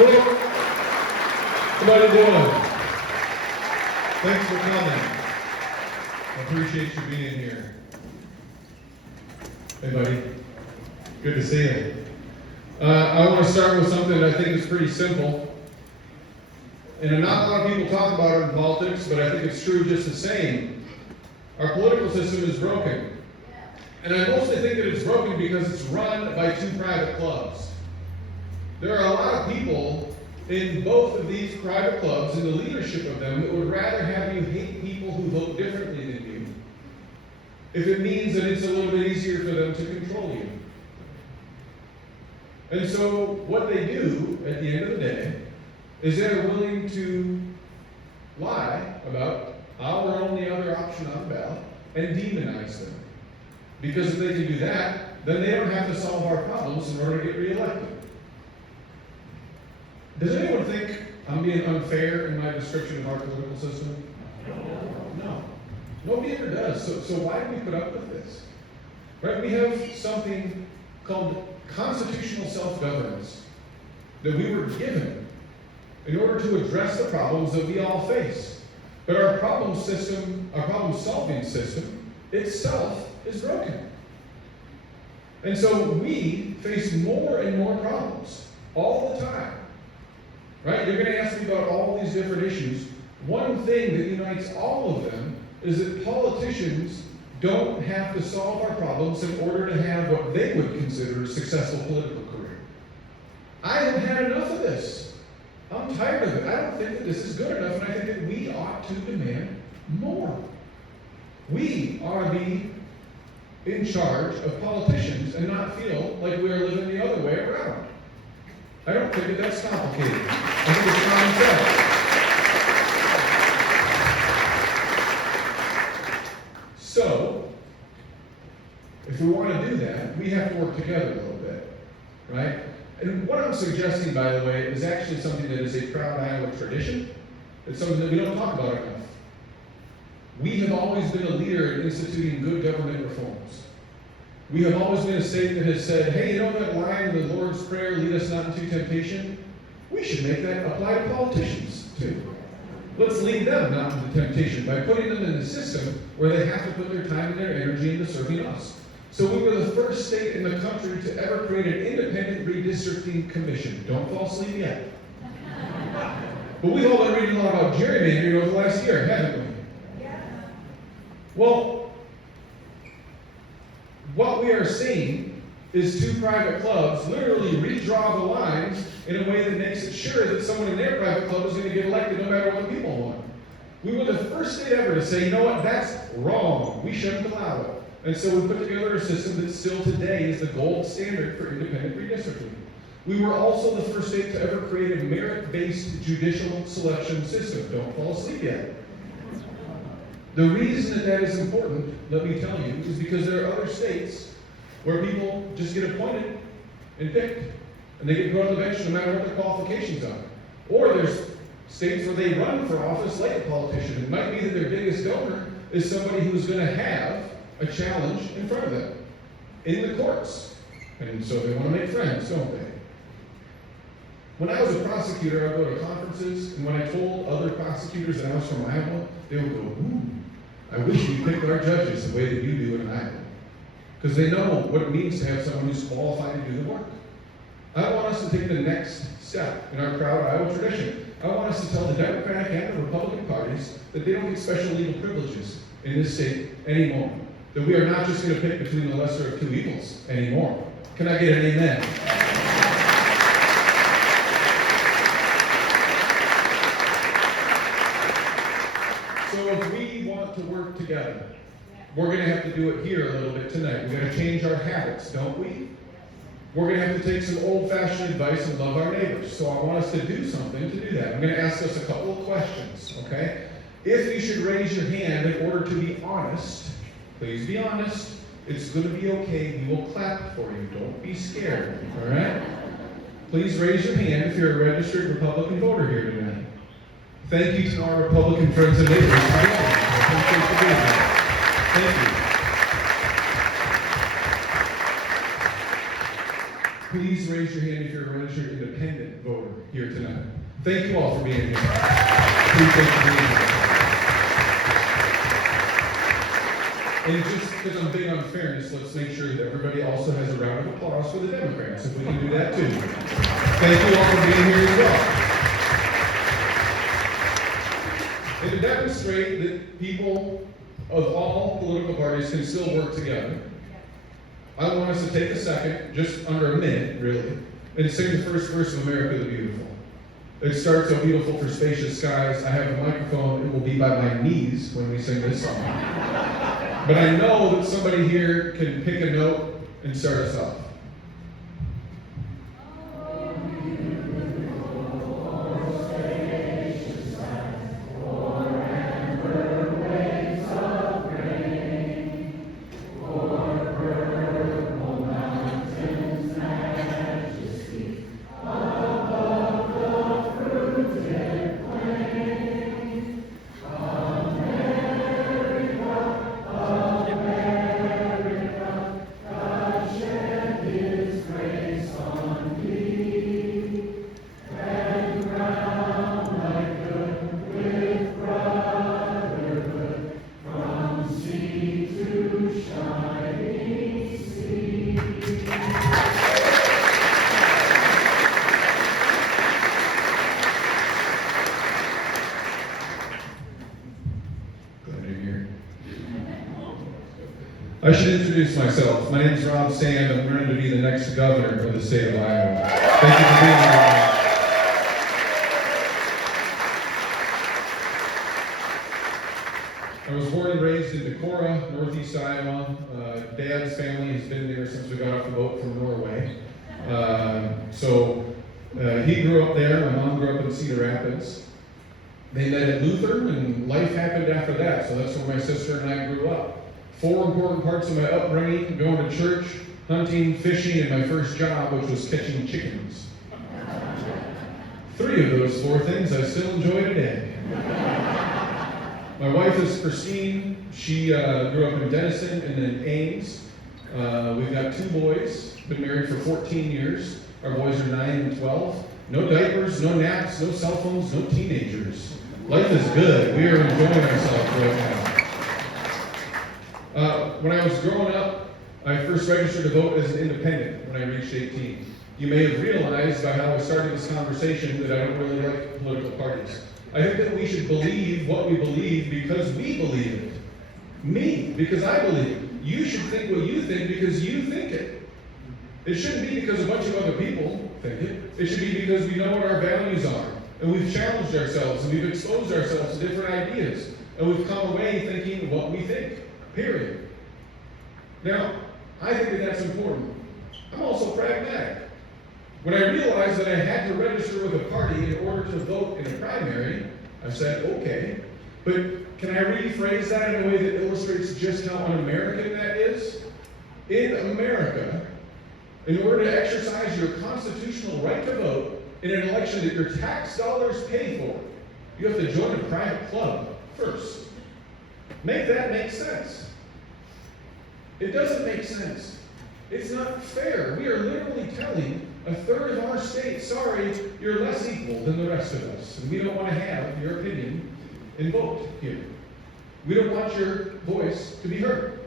Well, somebody doing? Thanks for coming. I appreciate you being here. Hey, buddy. Good to see you. I want to start with something that I think is pretty simple. And not a lot of people talk about it in politics, but I think it's true just the same. Our political system is broken. And I mostly think that it's broken because it's run by two private clubs. There are a lot of people in both of these private clubs, in the leadership of them, that would rather have you hate people who vote differently than you, if it means that it's a little bit easier for them to control you. And so what they do at the end of the day is they're willing to lie about our only other option on the ballot and demonize them. Because if they can do that, then they don't have to solve our problems in order to get reelected. Does anyone think I'm being unfair in my description of our political system? No. Nobody ever does. So why do we put up with this? Right? We have something called constitutional self-governance that we were given in order to address the problems that we all face. But our problem-solving system itself is broken. And so we face more and more problems all the time. Right? You're going to ask me about all these different issues. One thing that unites all of them is that politicians don't have to solve our problems in order to have what they would consider a successful political career. I have had enough of this. I'm tired of it. I don't think that this is good enough, and I think that we ought to demand more. We are in charge of politicians and not feel like we are living the other way around. I don't think that that's complicated. I think it's common sense. So, if we want to do that, we have to work together a little bit, right? And what I'm suggesting, by the way, is actually something that is a proud Iowa tradition. It's something that we don't talk about enough. We have always been a leader in instituting good government reforms. We have always been a state that has said, hey, you know that line in the Lord's Prayer, lead us not into temptation? We should make that apply to politicians, too. Let's lead them not into temptation by putting them in a system where they have to put their time and their energy into serving us. So we were the first state in the country to ever create an independent redistricting commission. Don't fall asleep yet. But we've all been reading a lot about gerrymandering over the last year, haven't we? Yeah. Well, what we are seeing is two private clubs literally redraw the lines in a way that makes it sure that someone in their private club is going to get elected no matter what the people want. We were the first state ever to say, you know what, that's wrong. We shouldn't allow it. And so we put together a system that still today is the gold standard for independent redistricting. We were also the first state to ever create a merit-based judicial selection system. Don't fall asleep yet. The reason that that is important, let me tell you, is because there are other states where people just get appointed and picked, and they get put on the bench no matter what their qualifications are. Or there's states where they run for office like a politician. It might be that their biggest donor is somebody who's going to have a challenge in front of them in the courts. And so they want to make friends, don't they? When I was a prosecutor, I would go to conferences, and when I told other prosecutors that I was from Iowa, they would go, ooh, I wish we picked our judges the way that you do in Iowa. Because they know what it means to have someone who's qualified to do the work. I want us to take the next step in our proud Iowa tradition. I want us to tell the Democratic and the Republican parties that they don't get special legal privileges in this state anymore. That we are not just going to pick between the lesser of two evils anymore. Can I get an amen? So if we want to work together, we're going to have to do it here a little bit tonight. We're going to change our habits, don't we? We're going to have to take some old-fashioned advice and love our neighbors. So I want us to do something to do that. I'm going to ask us a couple of questions, okay? If you should raise your hand in order to be honest, please be honest. It's going to be okay. We will clap for you. Don't be scared, all right? Please raise your hand if you're a registered Republican voter here tonight. Thank you to our Republican friends and neighbors. I appreciate you being here. Thank you. please raise your hand if you're a registered independent voter here tonight. Thank you all for being here. Appreciate you being here. And just because I'm big on fairness, let's make sure that everybody also has a round of applause for the Democrats, if we can do that too. Thank you all for being here as well. And to demonstrate that people of all political parties can still work together, I want us to take a second, just under a minute, really, and sing the first verse of America the Beautiful. It starts, "Oh beautiful for spacious skies." I have a microphone, it will be by my knees when we sing this song. But I know that somebody here can pick a note and start us off. I should introduce myself. My name is Rob Sand. I'm running to be the next governor of the state of Iowa. Thank you for being here. I was born and raised in Decorah, northeast Iowa. Dad's family has been there since we got off the boat from Norway. He grew up there. My mom grew up in Cedar Rapids. They met at Luther, and life happened after that. So that's where my sister and I grew up. 4 important parts of my upbringing: going to church, hunting, fishing, and my first job, which was catching chickens. 3 of those 4 things I still enjoy today. My wife is Christine. She grew up in Denison and then Ames. We've got 2 boys, been married for 14 years. Our boys are 9 and 12. No diapers, no naps, no cell phones, no teenagers. Life is good. We are enjoying ourselves right now. When I was growing up, I first registered to vote as an independent when I reached 18. You may have realized by how I started this conversation that I don't really like political parties. I think that we should believe what we believe because we believe it. Me, because I believe it. You should think what you think because you think it. It shouldn't be because a bunch of other people think it. It should be because we know what our values are. And we've challenged ourselves and we've exposed ourselves to different ideas. And we've come away thinking what we think. Period. Now, I think that that's important. I'm also pragmatic. When I realized that I had to register with a party in order to vote in a primary, I said, okay, but can I rephrase that in a way that illustrates just how un-American that is? In America, in order to exercise your constitutional right to vote in an election that your tax dollars pay for, you have to join a private club first. Make that make sense. It doesn't make sense. It's not fair. We are literally telling a third of our state, sorry, you're less equal than the rest of us. And we don't want to have your opinion invoked here. We don't want your voice to be heard.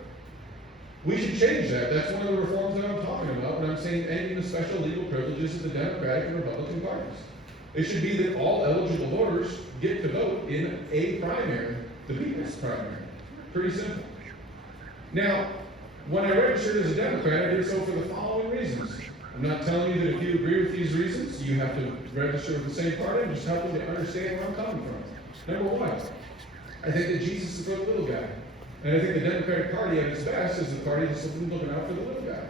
We should change that. That's one of the reforms that I'm talking about when I'm saying ending the special legal privileges of the Democratic and Republican parties. It should be that all eligible voters get to vote in a primary, the people's primary. Pretty simple. Now, when I registered as a Democrat, I did so for the following reasons. I'm not telling you that if you agree with these reasons, you have to register with the same party. I'm just helping you to understand where I'm coming from. Number 1, I think that Jesus is for the little guy. And I think the Democratic Party at its best is the party that's looking out for the little guy.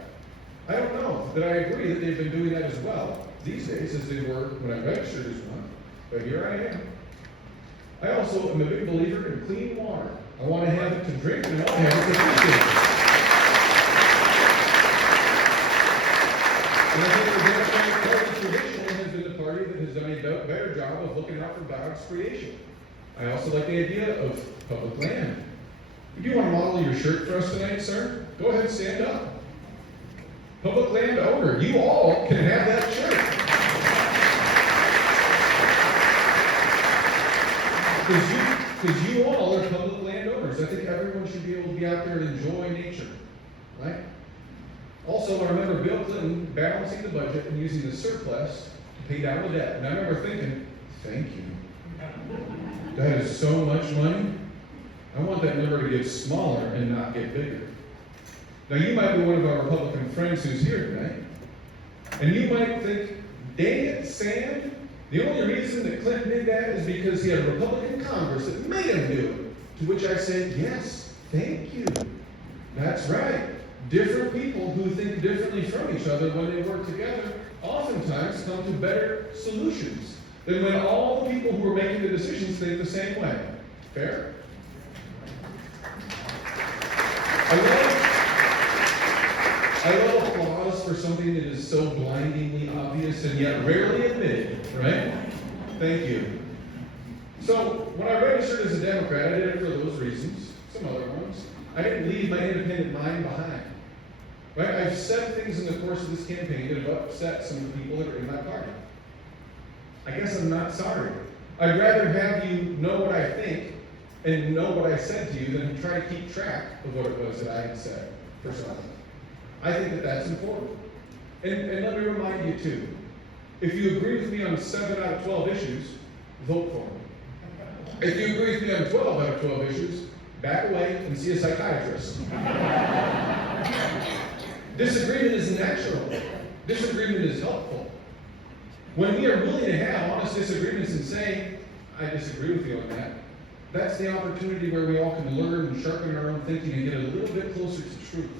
I don't know that I agree that they've been doing that as well these days as they were when I registered as one, but here I am. I also am a big believer in clean water. I want to have it to drink and I want to have it to drink. And I think the Democratic Party traditionally has been the party that has done a better job of looking out for God's creation. I also like the idea of public land. Do you want to model your shirt for us tonight, sir? Go ahead and stand up. Public land owner, you all can have that shirt. Because you all are public landowners. I think everyone should be able to be out there and enjoy nature, right? Also, I remember Bill Clinton balancing the budget and using the surplus to pay down the debt. And I remember thinking, thank you. That is so much money. I want that number to get smaller and not get bigger. Now, you might be one of our Republican friends who's here tonight, and you might think, dang it, Sand, the only reason that Clinton did that is because he had a Republican Congress that made him do it. To which I said, yes, thank you. That's right. Different people who think differently from each other when they work together oftentimes come to better solutions than when all the people who are making the decisions think the same way. Fair? I love applause for something that is so blindingly obvious and yet rarely admitted, right? Thank you. So, when I registered as a Democrat, I did it for those reasons, some other ones. I didn't leave my independent mind behind. Right? I've said things in the course of this campaign that have upset some of the people that are in my party. I guess I'm not sorry. I'd rather have you know what I think and know what I said to you than try to keep track of what it was that I had said for something. I think that that's important. And let me remind you too, if you agree with me on 7 out of 12 issues, vote for me. If you agree with me on 12 out of 12 issues, back away and see a psychiatrist. Disagreement is natural. Disagreement is helpful. When we are willing to have honest disagreements and say, I disagree with you on that, that's the opportunity where we all can learn and sharpen our own thinking and get a little bit closer to truth.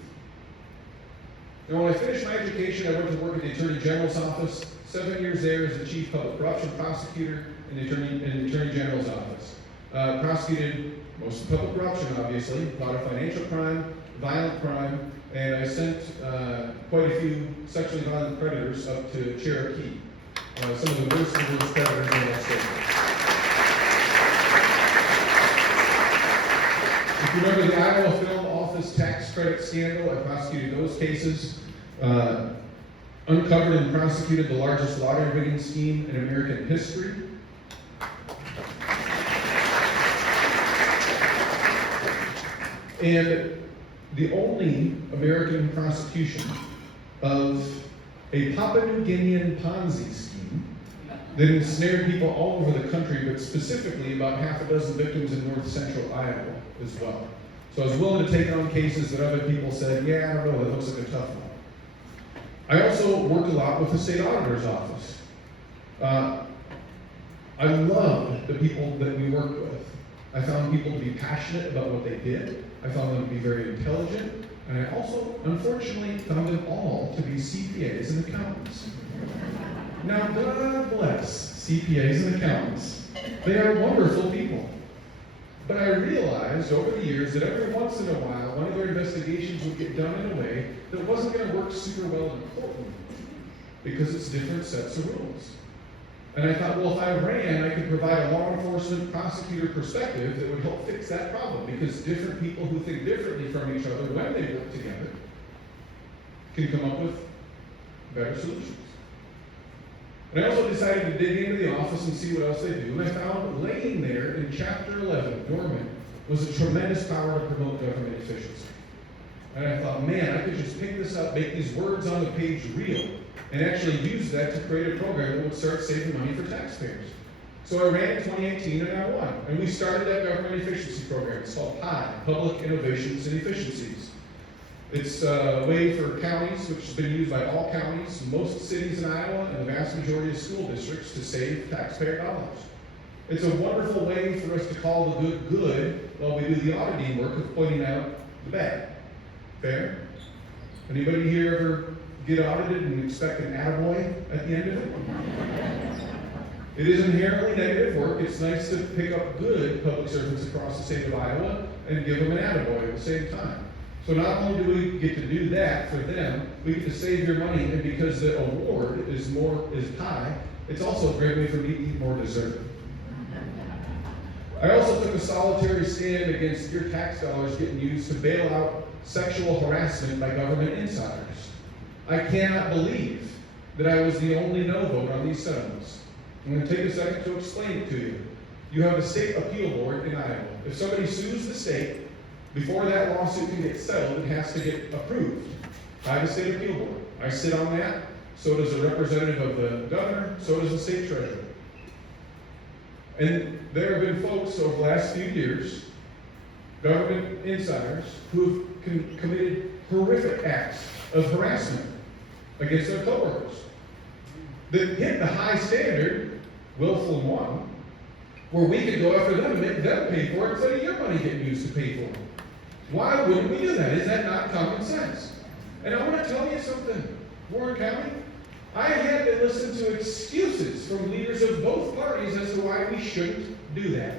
Now, when I finished my education, I went to work at the Attorney General's office, 7 years there as the Chief Public Corruption Prosecutor in the Attorney General's office. Prosecuted most of public corruption, obviously, a lot of financial crime, violent crime, and I sent quite a few sexually violent predators up to Cherokee, some of the worst predators in that state. If you remember the Iowa Film Office tax credit scandal, I prosecuted those cases, uncovered and prosecuted the largest lottery winning scheme in American history. And the only American prosecution of a Papua New Guinean Ponzi scheme that ensnared people all over the country, but specifically about half a dozen victims in north central Iowa as well. So I was willing to take on cases that other people said, yeah, I don't know, that looks like a tough one. I also worked a lot with the state auditor's office. I loved the people that we worked with. I found people to be passionate about what they did. I found them to be very intelligent. And I also, unfortunately, found them all to be CPAs and accountants. Now, God bless CPAs and accountants. They are wonderful people. But I realized over the years that every once in a while, one of their investigations would get done in a way that wasn't going to work super well in court, because it's different sets of rules. And I thought, well, if I ran, I could provide a law enforcement prosecutor perspective that would help fix that problem, because different people who think differently from each other when they work together can come up with better solutions. And I also decided to dig into the office and see what else they do. And I found laying there in Chapter 11, dormant, was a tremendous power to promote government efficiency. And I thought, man, I could just pick this up, make these words on the page real, and actually use that to create a program that would start saving money for taxpayers. So I ran in 2018 and I won. And we started that government efficiency program. It's called PI, Public Innovations and Efficiencies. It's a way for counties, which has been used by all counties, most cities in Iowa, and the vast majority of school districts to save taxpayer dollars. It's a wonderful way for us to call the good good while we do the auditing work of pointing out the bad. Fair? Anybody here ever get audited and expect an attaboy at the end of it? It is inherently negative work. It's nice to pick up good public servants across the state of Iowa and give them an attaboy at the same time. So not only do we get to do that for them, we get to save your money, and because the award is high, it's also a great way for me to eat more dessert. I also took a solitary stand against your tax dollars getting used to bail out sexual harassment by government insiders. I cannot believe that I was the only no vote on these settlements. I'm going to take a second to explain it to you. You have a state appeal board in Iowa. If somebody sues the state, before that lawsuit can get settled, it has to get approved by the state appeal board. I sit on that. So does a representative of the governor. So does the state treasurer. And there have been folks over the last few years, government insiders, who have committed horrific acts of harassment against their coworkers that hit the high standard, willful one, where we could go after them and make them pay for it instead of your money getting used to pay for it. Why wouldn't we do that? Is that not common sense? And I want to tell you something, Warren County, I had to listen to excuses from leaders of both parties as to why we shouldn't do that.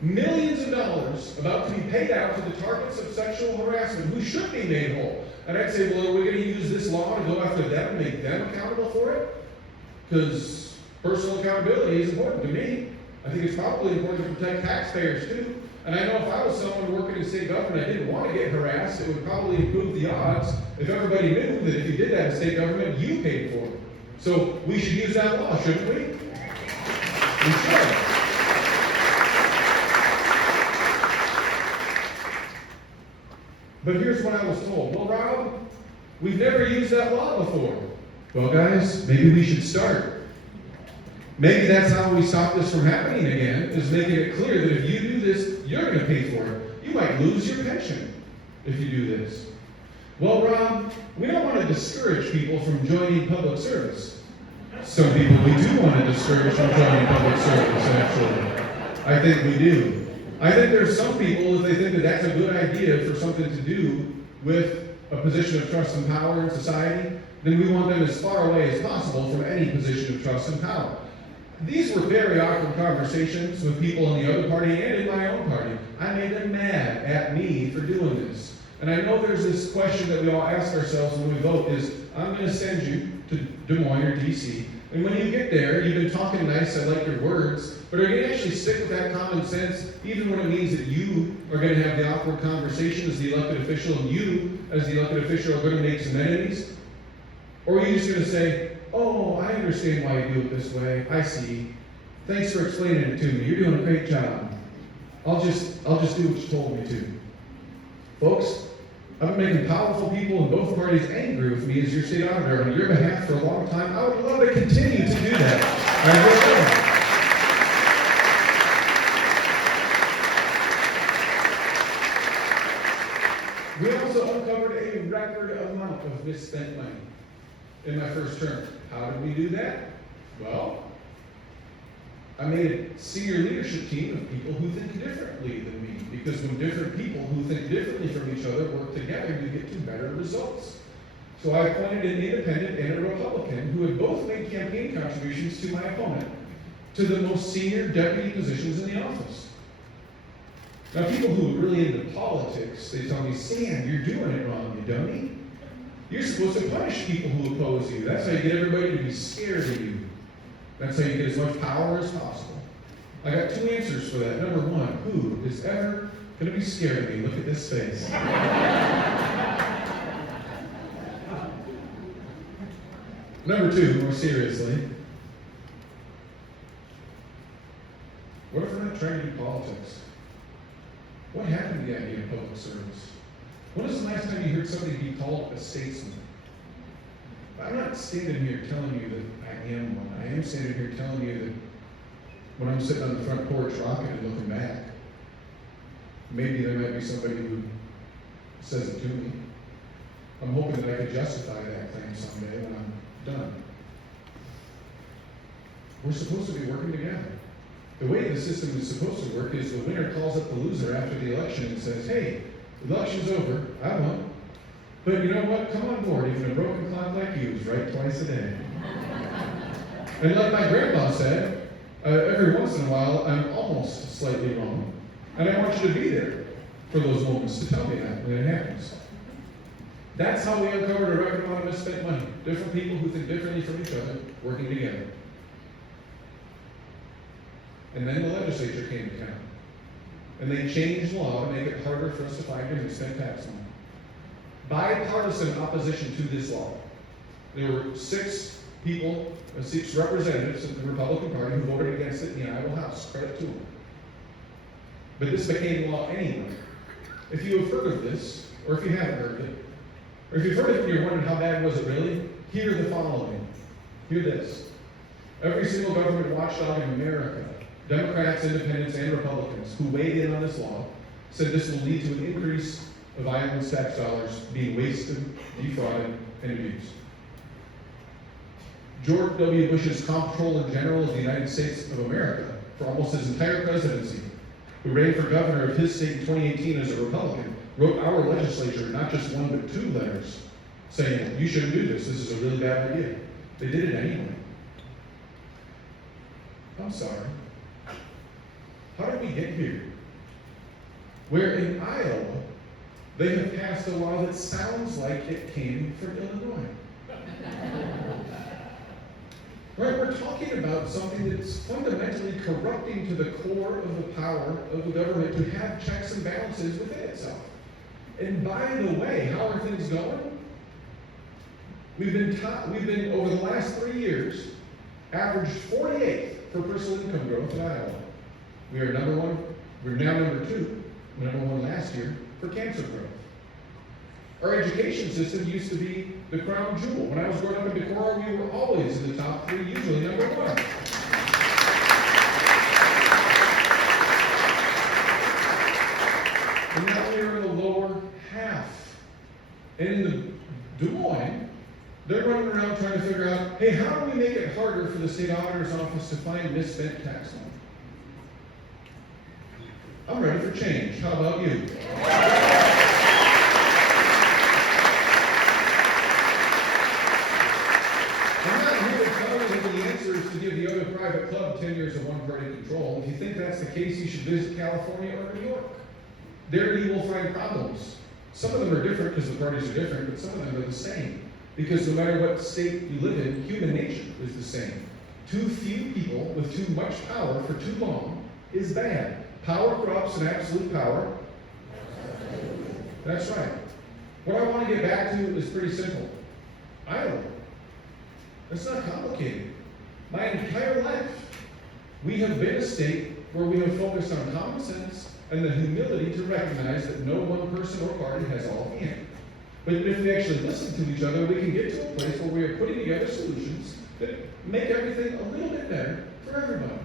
Millions of dollars about to be paid out to the targets of sexual harassment who should be made whole. And I'd say, well, are we going to use this law to go after them and make them accountable for it? Because personal accountability is important to me. I think it's probably important to protect taxpayers too. And I know if I was someone working in state government and I didn't want to get harassed, it would probably improve the odds if everybody knew that if you did that in state government, you paid for it. So we should use that law, shouldn't we? We should. But here's what I was told. Well, Rob, we've never used that law before. Well, guys, maybe we should start. Maybe that's how we stop this from happening again, is making it clear that if you do this, you're going to pay for it. You might lose your pension if you do this. Well, Rob, we don't want to discourage people from joining public service. Some people we do want to discourage from joining public service, actually. I think we do. I think there's some people, if they think that that's a good idea for something to do with a position of trust and power in society, then we want them as far away as possible from any position of trust and power. These were very awkward conversations with people in the other party and in my own party. I made them mad at me for doing this. And I know there's this question that we all ask ourselves when we vote is, I'm going to send you to Des Moines or DC, and when you get there, you've been talking nice, I like your words, but are you going to actually stick with that common sense, even when it means that you are going to have the awkward conversation as the elected official, and you, as the elected official, are going to make some enemies? Or are you just going to say, oh, I understand why you do it this way, I see. Thanks for explaining it to me, you're doing a great job. I'll just do what you told me to. Folks, I've been making powerful people in both parties angry with me as your state auditor on your behalf for a long time. I would love to continue to do that. I really am. We also uncovered a record amount of misspent money in my first term. How did we do that? Well, I made a senior leadership team of people who think differently than me, because when different people who think differently from each other work together, you get to better results. So I appointed an independent and a Republican who had both made campaign contributions to my opponent to the most senior deputy positions in the office. Now, people who are really into politics, they tell me, Sand, you're doing it wrong, you dummy. You're supposed to punish people who oppose you. That's how you get everybody to be scared of you. That's how you get as much power as possible. I got two answers for that. Number one, who is ever going to be scared of me? Look at this face. Number two, more seriously, what if we're not trying to do politics? What happened to the idea of public service? When was the last time you heard somebody be called a statesman? I'm not standing here telling you that I am one. I am standing here telling you that when I'm sitting on the front porch rocking and looking back, maybe there might be somebody who says it to me. I'm hoping that I could justify that claim someday when I'm done. We're supposed to be working together. The way the system is supposed to work is the winner calls up the loser after the election and says, hey, the election's over, I won. But you know what? Come on board. Even a broken clock like you is right twice a day. And like my grandma said, every once in a while, I'm almost slightly wrong. And I want you to be there for those moments to tell me that when it happens. That's how we uncovered a record amount of misspent money. Different people who think differently from each other, working together. And then the legislature came to town. And they changed law to make it harder for us to find your misspent tax money. bipartisan opposition to this law. There were 6 people, 6 representatives of the Republican Party who voted against it in the Iowa House. Credit to them. But this became law anyway. If you have heard of this, or if you haven't heard of it, or if you've heard of it and you're wondering how bad was it really, hear the following. Hear this. Every single government watchdog in America, Democrats, Independents, and Republicans who weighed in on this law, said this will lead to an increase of Iowans' tax dollars being wasted, defrauded, and abused. George W. Bush's Comptroller General of the United States of America, for almost his entire presidency, who ran for governor of his state in 2018 as a Republican, wrote our legislature not just 1 but 2 letters saying, you shouldn't do this, this is a really bad idea. They did it anyway. I'm sorry. How did we get here? Where in Iowa, they have passed a law that sounds like it came from Illinois. Right, we're talking about something that's fundamentally corrupting to the core of the power of the government to have checks and balances within itself. And by the way, how are things going? We've been over the last 3 years, averaged 48th for personal income growth in Iowa. We are number 1, we're now number 2, number 1 last year for cancer growth. Our education system used to be the crown jewel. When I was growing up in Decorah, we were always in the top 3, usually number 1. And now we're in the lower half. And in the Des Moines, they're running around trying to figure out, hey, how do we make it harder for the state auditor's office to find misspent tax money? I'm ready for change. How about you? I'm not here to tell you that the answer is to give the other private club 10 years of one-party control. If you think that's the case, you should visit California or New York. There you will find problems. Some of them are different because the parties are different, but some of them are the same. Because no matter what state you live in, human nature is the same. Too few people with too much power for too long is bad. Power corrupts, and absolute power. That's right. What I want to get back to is pretty simple. Iowa. It's not complicated. My entire life, we have been a state where we have focused on common sense and the humility to recognize that no one person or party has all the answers. But if we actually listen to each other, we can get to a place where we are putting together solutions that make everything a little bit better for everybody.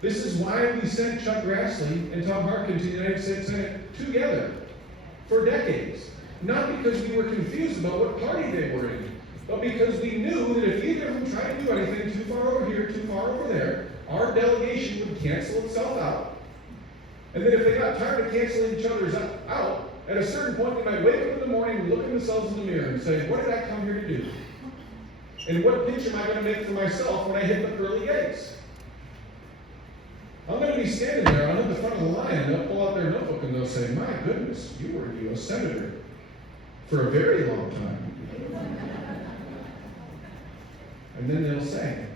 This is why we sent Chuck Grassley and Tom Harkin to the United States Senate together for decades. Not because we were confused about what party they were in, but because we knew that if either of them tried to do anything too far over here, too far over there, our delegation would cancel itself out. And then if they got tired of canceling each other's out, at a certain point they might wake up in the morning and look at themselves in the mirror and say, what did I come here to do? And what pitch am I going to make for myself when I hit the pearly gates? I'm going to be standing there, I'm at the front of the line, and they'll pull out their notebook and they'll say, my goodness, you were a U.S. Senator for a very long time. And then they'll say,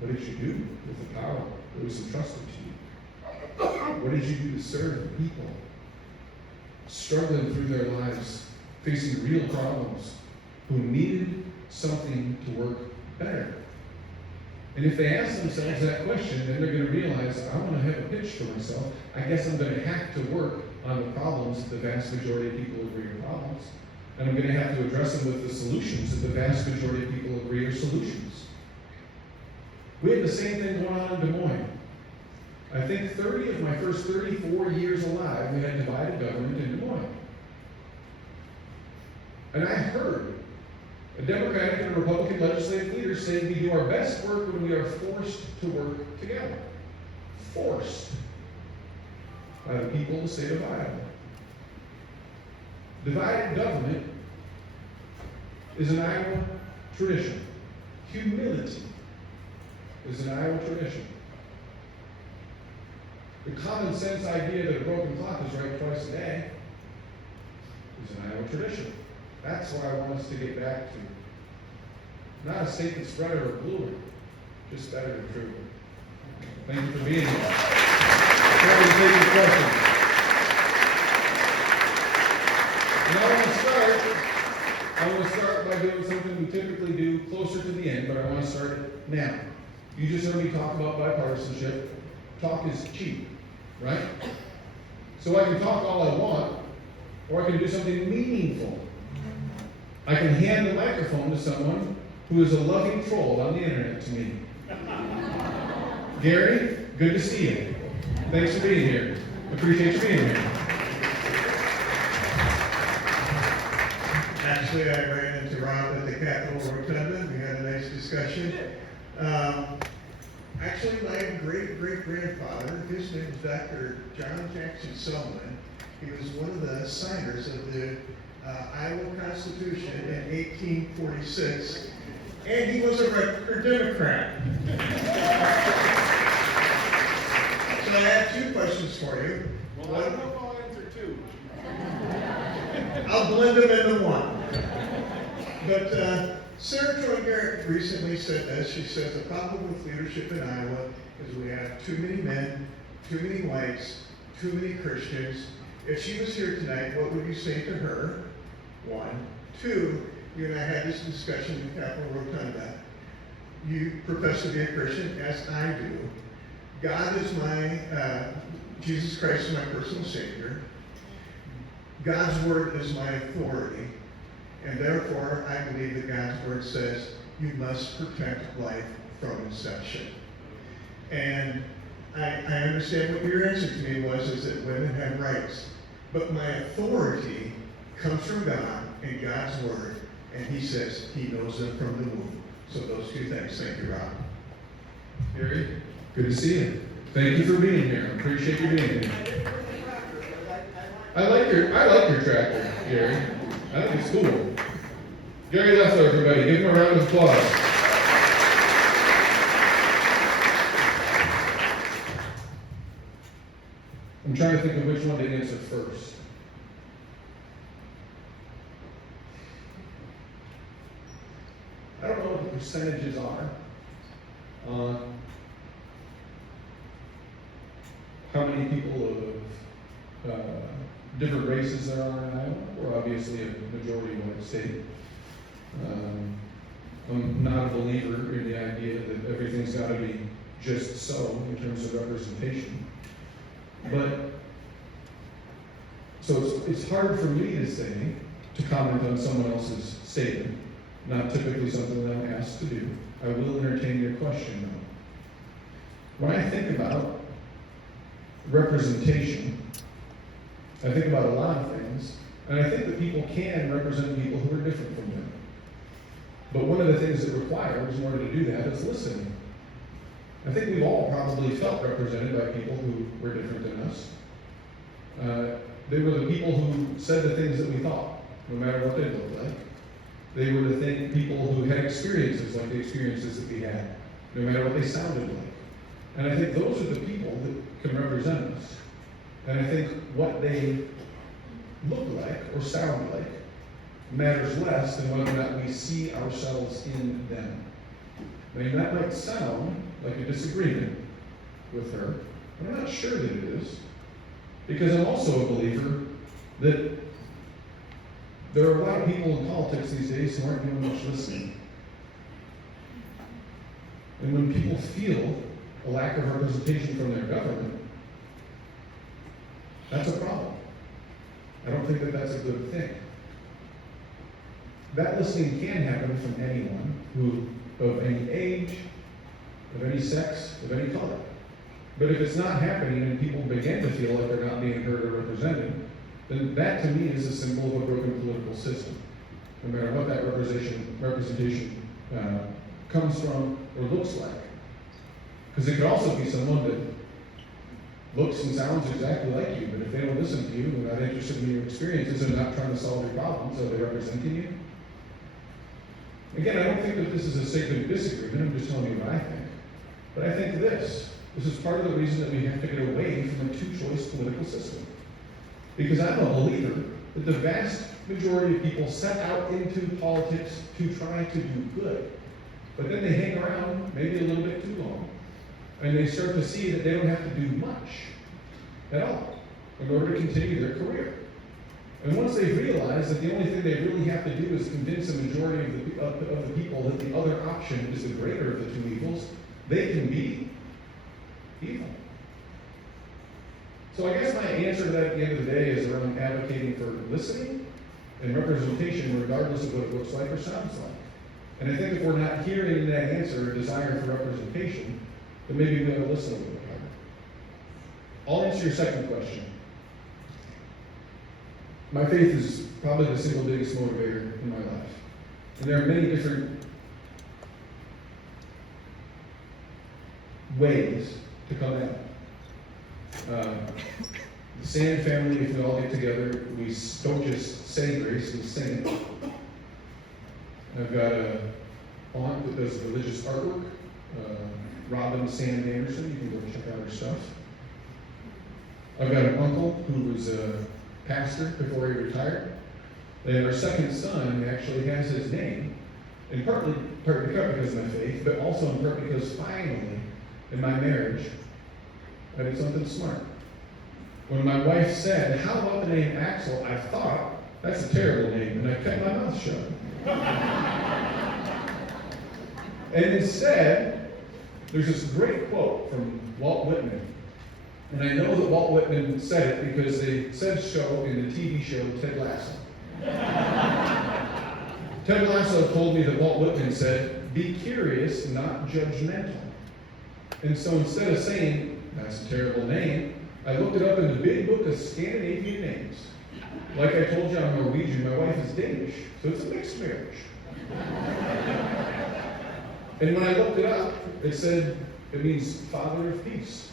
what did you do with the power that was entrusted to you? What did you do to serve the people? Struggling through their lives, facing real problems, who needed something to work better. And if they ask themselves that question, then they're going to realize, I want to have a pitch for myself. I guess I'm going to have to work on the problems that the vast majority of people agree are problems. And I'm going to have to address them with the solutions that the vast majority of people agree are solutions. We had the same thing going on in Des Moines. I think 30 of my first 34 years alive, we had divided government in Des Moines. And I heard a Democratic and a Republican legislative leader say we do our best work when we are forced to work together. Forced by the people of the state of Iowa. Divided government is an Iowa tradition. Humility is an Iowa tradition. The common sense idea that a broken clock is right twice a day is an Iowa tradition. That's what I want us to get back to. Not a state that's redder or bluer, just better and truer. Thank you for being here. I'm ready to take your questions. And I want to to start by doing something we typically do closer to the end, but I want to start it now. You just heard me talk about bipartisanship. Talk is cheap, right? So I can talk all I want, or I can do something meaningful. I can hand the microphone to someone who is a loving troll on the internet to me. Gary, good to see you. Thanks for being here. Appreciate you being here. Actually, I ran into Rob at the Capitol Rotunda. We had a nice discussion. Actually, my great-great-grandfather, his name is Dr. John Jackson Selman. He was one of the signers of the Iowa Constitution in 1846, and he was a record Democrat. So I have two questions for you. Well, I don't know if I'll answer two. I'll blend them into one. But Sarah Troy Garrett recently said this. She says, the problem with leadership in Iowa is we have too many men, too many whites, too many Christians. If she was here tonight, what would you say to her? One. Two, you and I had this discussion in Capitol Rotunda. You profess to be a Christian, as I do. God is Jesus Christ is my personal Savior. God's Word is my authority. And therefore, I believe that God's Word says you must protect life from inception. And I understand what your answer to me was, is that women have rights. But my authority comes from God and God's Word, and He says He knows them from the womb. So those two things. Thank you, Rob. Gary, good to see you. Thank you for being here. I appreciate you being here. I like your tractor, Gary. I think it's cool. Gary Leffler, everybody, give him a round of applause. I'm trying to think of which one to answer first. I don't know what the percentages are on how many people of different races there are in Iowa. We're obviously a majority white state. I'm not a believer in the idea that everything's got to be just so in terms of representation. But, so it's hard for me to say, to comment on someone else's statement. Not typically something that I'm asked to do. I will entertain your question though. When I think about representation, I think about a lot of things, and I think that people can represent people who are different from them. But one of the things it requires in order to do that is listening. I think we've all probably felt represented by people who were different than us. They were the people who said the things that we thought, no matter what they looked like. They were the people who had experiences like the experiences that we had, no matter what they sounded like. And I think those are the people that can represent us. And I think what they look like or sound like matters less than whether or not we see ourselves in them. I mean, that might sound like a disagreement with her, but I'm not sure that it is. Because I'm also a believer that there are a lot of people in politics these days who aren't doing much listening. And when people feel a lack of representation from their government, that's a problem. I don't think that that's a good thing. That listening can happen from anyone who, of any age, of any sex, of any color. But if it's not happening and people begin to feel like they're not being heard or represented, then that to me is a symbol of a broken political system. No matter what that representation comes from or looks like. Because it could also be someone that looks and sounds exactly like you, but if they don't listen to you, they're not interested in your experiences and not trying to solve your problems, are they representing you? Again, I don't think that this is a statement of disagreement, I'm just telling you what I think. But I think this is part of the reason that we have to get away from a two-choice political system. Because I'm a believer that the vast majority of people set out into politics to try to do good. But then they hang around maybe a little bit too long. And they start to see that they don't have to do much at all in order to continue their career. And once they've realized that the only thing they really have to do is convince a majority of the people that the other option is the greater of the two evils, they can be evil. So I guess my answer to that at the end of the day is around advocating for listening and representation regardless of what it looks like or sounds like. And I think if we're not hearing in that answer a desire for representation, then maybe we ought to listen a little bit harder. I'll answer your second question. My faith is probably the single biggest motivator in my life. And there are many different ways to come at it. The Sand family, if we all get together, we don't just say grace, we sing it. I've got a aunt that does religious artwork, Robin Sand Anderson. You can go check out her stuff. I've got an uncle who was a pastor before he retired. And our second son actually has his name, in part because of my faith, but also in part because finally, in my marriage, I did something smart. When my wife said, "How about the name Axel?" I thought, that's a terrible name, and I kept my mouth shut. And instead, there's this great quote from Walt Whitman. And I know that Walt Whitman said it because they said so in the TV show Ted Lasso. Ted Lasso told me that Walt Whitman said, "Be curious, not judgmental." And so instead of saying, "That's a terrible name," I looked it up in the big book of Scandinavian names. Like I told you, I'm Norwegian, my wife is Danish, so it's a mixed marriage. And when I looked it up, it said it means Father of Peace.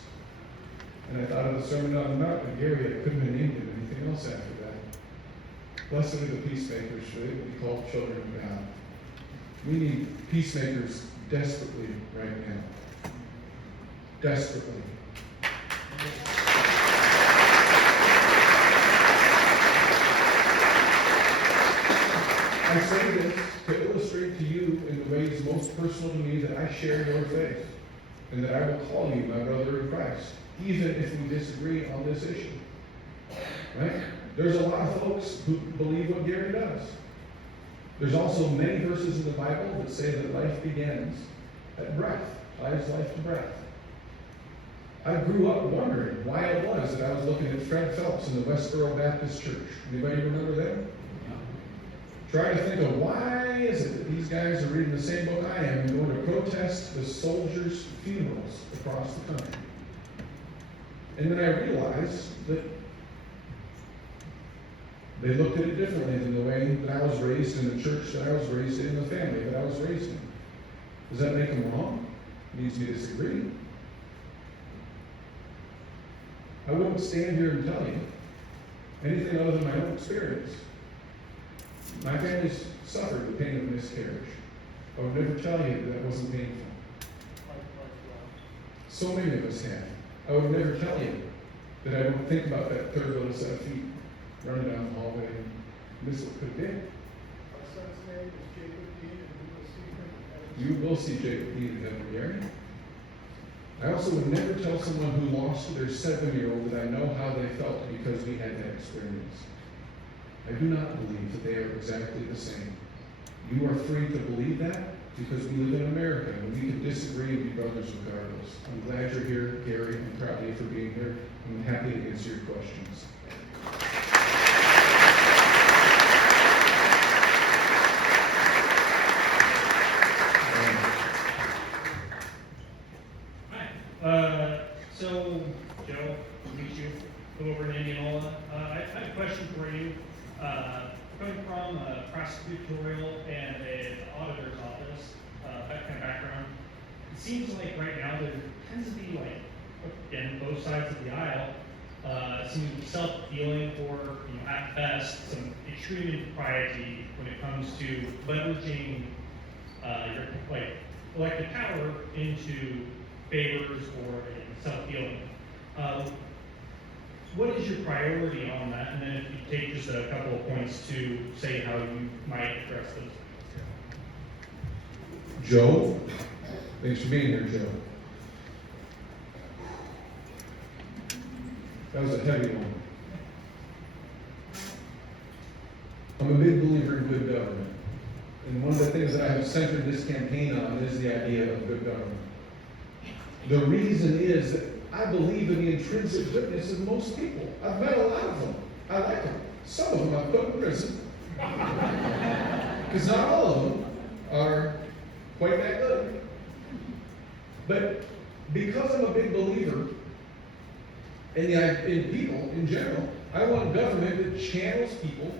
And I thought of the Sermon on the Mount, and Gary, I couldn't have named him anything else after that. Blessed are the peacemakers, for they will be called children of God. We need peacemakers desperately right now. Desperately. I say this to illustrate to you in the ways most personal to me that I share your faith, and that I will call you my brother in Christ, even if we disagree on this issue. Right? There's a lot of folks who believe what Gary does. There's also many verses in the Bible that say that life begins at breath, ties life to breath. I grew up wondering why it was that I was looking at Fred Phelps in the Westboro Baptist Church. Anybody remember them? Try to think of why is it that these guys are reading the same book I am and going to protest the soldiers' funerals across the country. And then I realized that they looked at it differently than the way that I was raised in the church that I was raised in, the family that I was raised in. Does that make them wrong? It means we disagree. I wouldn't stand here and tell you anything other than my own experience. My family's suffered the pain of miscarriage. I would never tell you that wasn't painful. So many of us have. I would never tell you that I don't think about that third little set of feet running down the hallway and miss what could have been. Our son's name is Jacob Dean, and we will see him. You will see Jacob Dean in heaven, Gary. I also would never tell someone who lost their 7-year-old that I know how they felt because we had that experience. I do not believe that they are exactly the same. You are free to believe that because we live in America and we can disagree and be brothers regardless. I'm glad you're here, Gary. I'm proud of you for being here. I'm happy to answer your questions. So, Joe, meet you, go over in Indianola. I have a question for you. Coming from a prosecutorial and an auditor's office, that kind of background, it seems like right now there tends to be like, again, both sides of the aisle, seems to be self-dealing or, at best, some extreme impropriety when it comes to leveraging your elected power into favors or self-dealing. What is your priority on that? And then if you take just a couple of points to say how you might address those. Joe, thanks for being here, Joe. That was a heavy one. I'm a big believer in good government. And one of the things that I have centered this campaign on is the idea of good government. The reason is that I believe in the intrinsic goodness of most people. I've met a lot of them. I like them. Some of them I've put in prison. Because not all of them are quite that good. But because I'm a big believer in people in general, I want government that channels people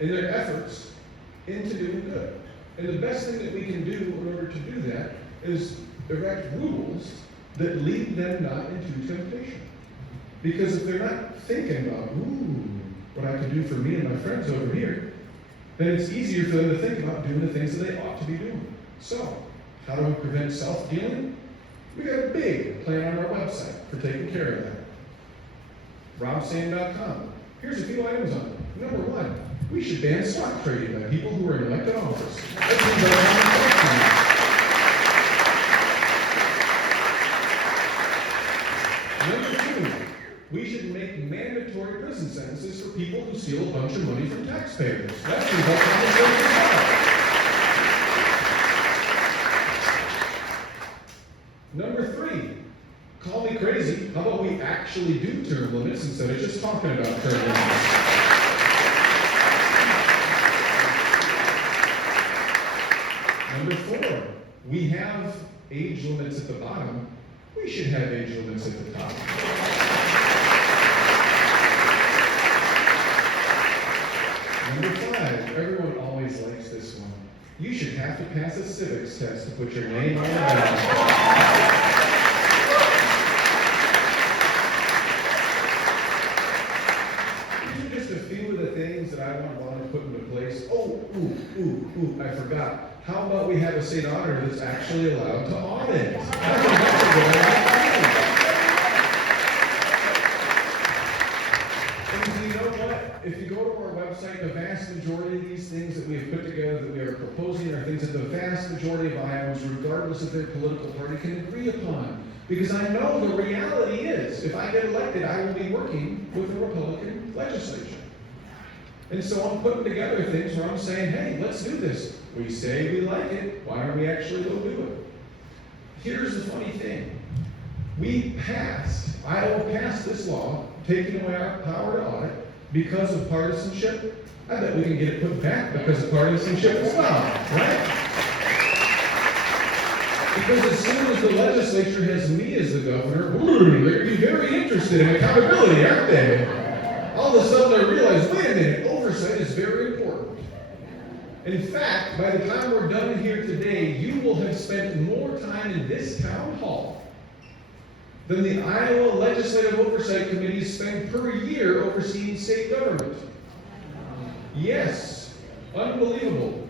and their efforts into doing good. And the best thing that we can do in order to do that is erect rules that lead them not into temptation. Because if they're not thinking about, what I can do for me and my friends over here, then it's easier for them to think about doing the things that they ought to be doing. So, how do we prevent self-dealing? We got a big plan on our website for taking care of that. robsand.com. Here's a few items on it. Number one, we should ban stock trading by people who are in elected office. That means our Number two, we should make mandatory prison sentences for people who steal a bunch of money from taxpayers. That's what conversations are. Number three, call me crazy. How about we actually do term limits instead of just talking about term limits? Number four, we have age limits at the bottom. We should have age limits at the top. Number five, everyone always likes this one. You should have to pass a civics test to put your name on the ballot. These are just a few of the things that I want to put into place. I forgot. How about we have a state auditor that's actually allowed to audit? I think that's a good idea. And you know what? If you go to our website, the vast majority of these things that we have put together, that we are proposing, are things that the vast majority of Iowans, regardless of their political party, can agree upon. Because I know the reality is, if I get elected, I will be working with the Republican legislature. And so I'm putting together things where I'm saying, hey, let's do this. We say we like it, why don't we actually go do it? Here's the funny thing. Iowa passed this law, taking away our power to audit because of partisanship. I bet we can get it put back because of partisanship as well, right? Because as soon as the legislature has me as the governor, they're going to be very interested in accountability, aren't they? All of a sudden I realize, wait a minute, oversight is very important. In fact, by the time we're done here today, you will have spent more time in this town hall than the Iowa Legislative Oversight Committee spend per year overseeing state government. Yes, unbelievable.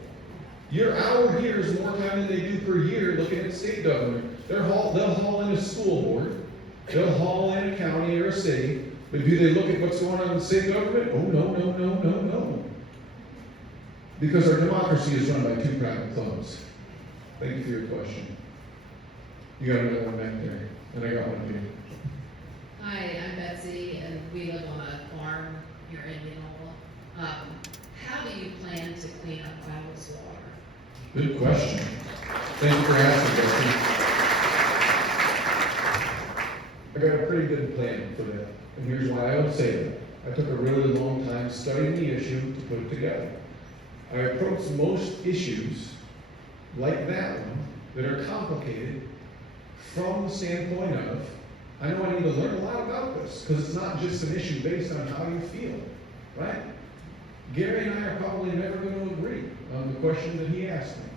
Your hour here is more time than they do per year looking at state government. They'll haul in a school board, they'll haul in a county or a city, but do they look at what's going on in state government? Oh, no. Because our democracy is run by two private clubs. Thank you for your question. You got another one back there, and I got one here. Hi, I'm Betsy, and we live on a farm here in Indianola. How do you plan to clean up Iowa's water? Good question. Thank you for asking, Betsy. I got a pretty good plan for that, and here's why I would say that. I took a really long time studying the issue to put it together. I approach most issues like that one that are complicated from the standpoint of, I know I need to learn a lot about this because it's not just an issue based on how you feel, right? Gary and I are probably never going to agree on the question that he asked me.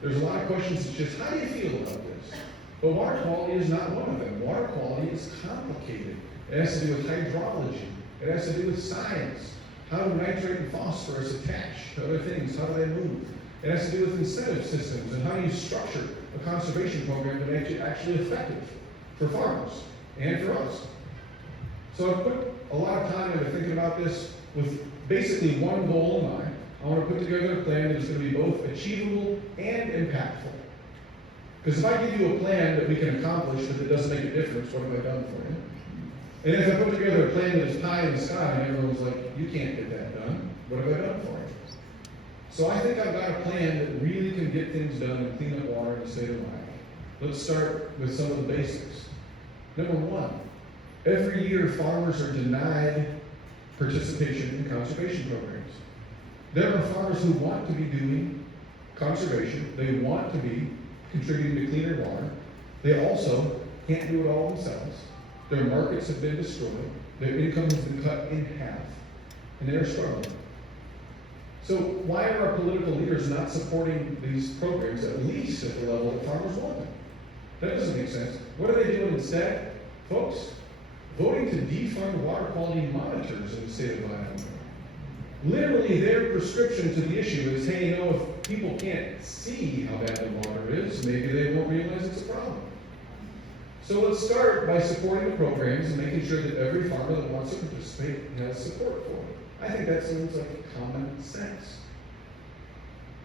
There's a lot of questions that's just, how do you feel about this? But water quality is not one of them. Water quality is complicated. It has to do with hydrology. It has to do with science. How do nitrate and phosphorus attach to other things? How do they move? It has to do with incentive systems and how do you structure a conservation program to make it actually effective for farmers and for us. So I've put a lot of time into thinking about this with basically one goal in mind. I want to put together a plan that is going to be both achievable and impactful. Because if I give you a plan that we can accomplish but that doesn't make a difference, what have I done for you? And if I put together a plan that is pie in the sky and everyone's like, you can't get that done, What have I done for you? So I think I've got a plan that really can get things done and clean up water in the state of Iowa. Let's start with some of the basics. Number one, every year farmers are denied participation in conservation programs. There are farmers who want to be doing conservation, they want to be contributing to cleaner water. They also can't do it all themselves. Their markets have been destroyed, their income has been cut in half, and they're struggling. So why are our political leaders not supporting these programs, at least at the level that farmers want them? That doesn't make sense. What are they doing instead? Folks, voting to defund water quality monitors in the state of Iowa. Literally, their prescription to the issue is, hey, you know, if people can't see how bad the water is, maybe they won't realize it's a problem. So let's start by supporting the programs and making sure that every farmer that wants to participate has support for it. I think that seems like common sense.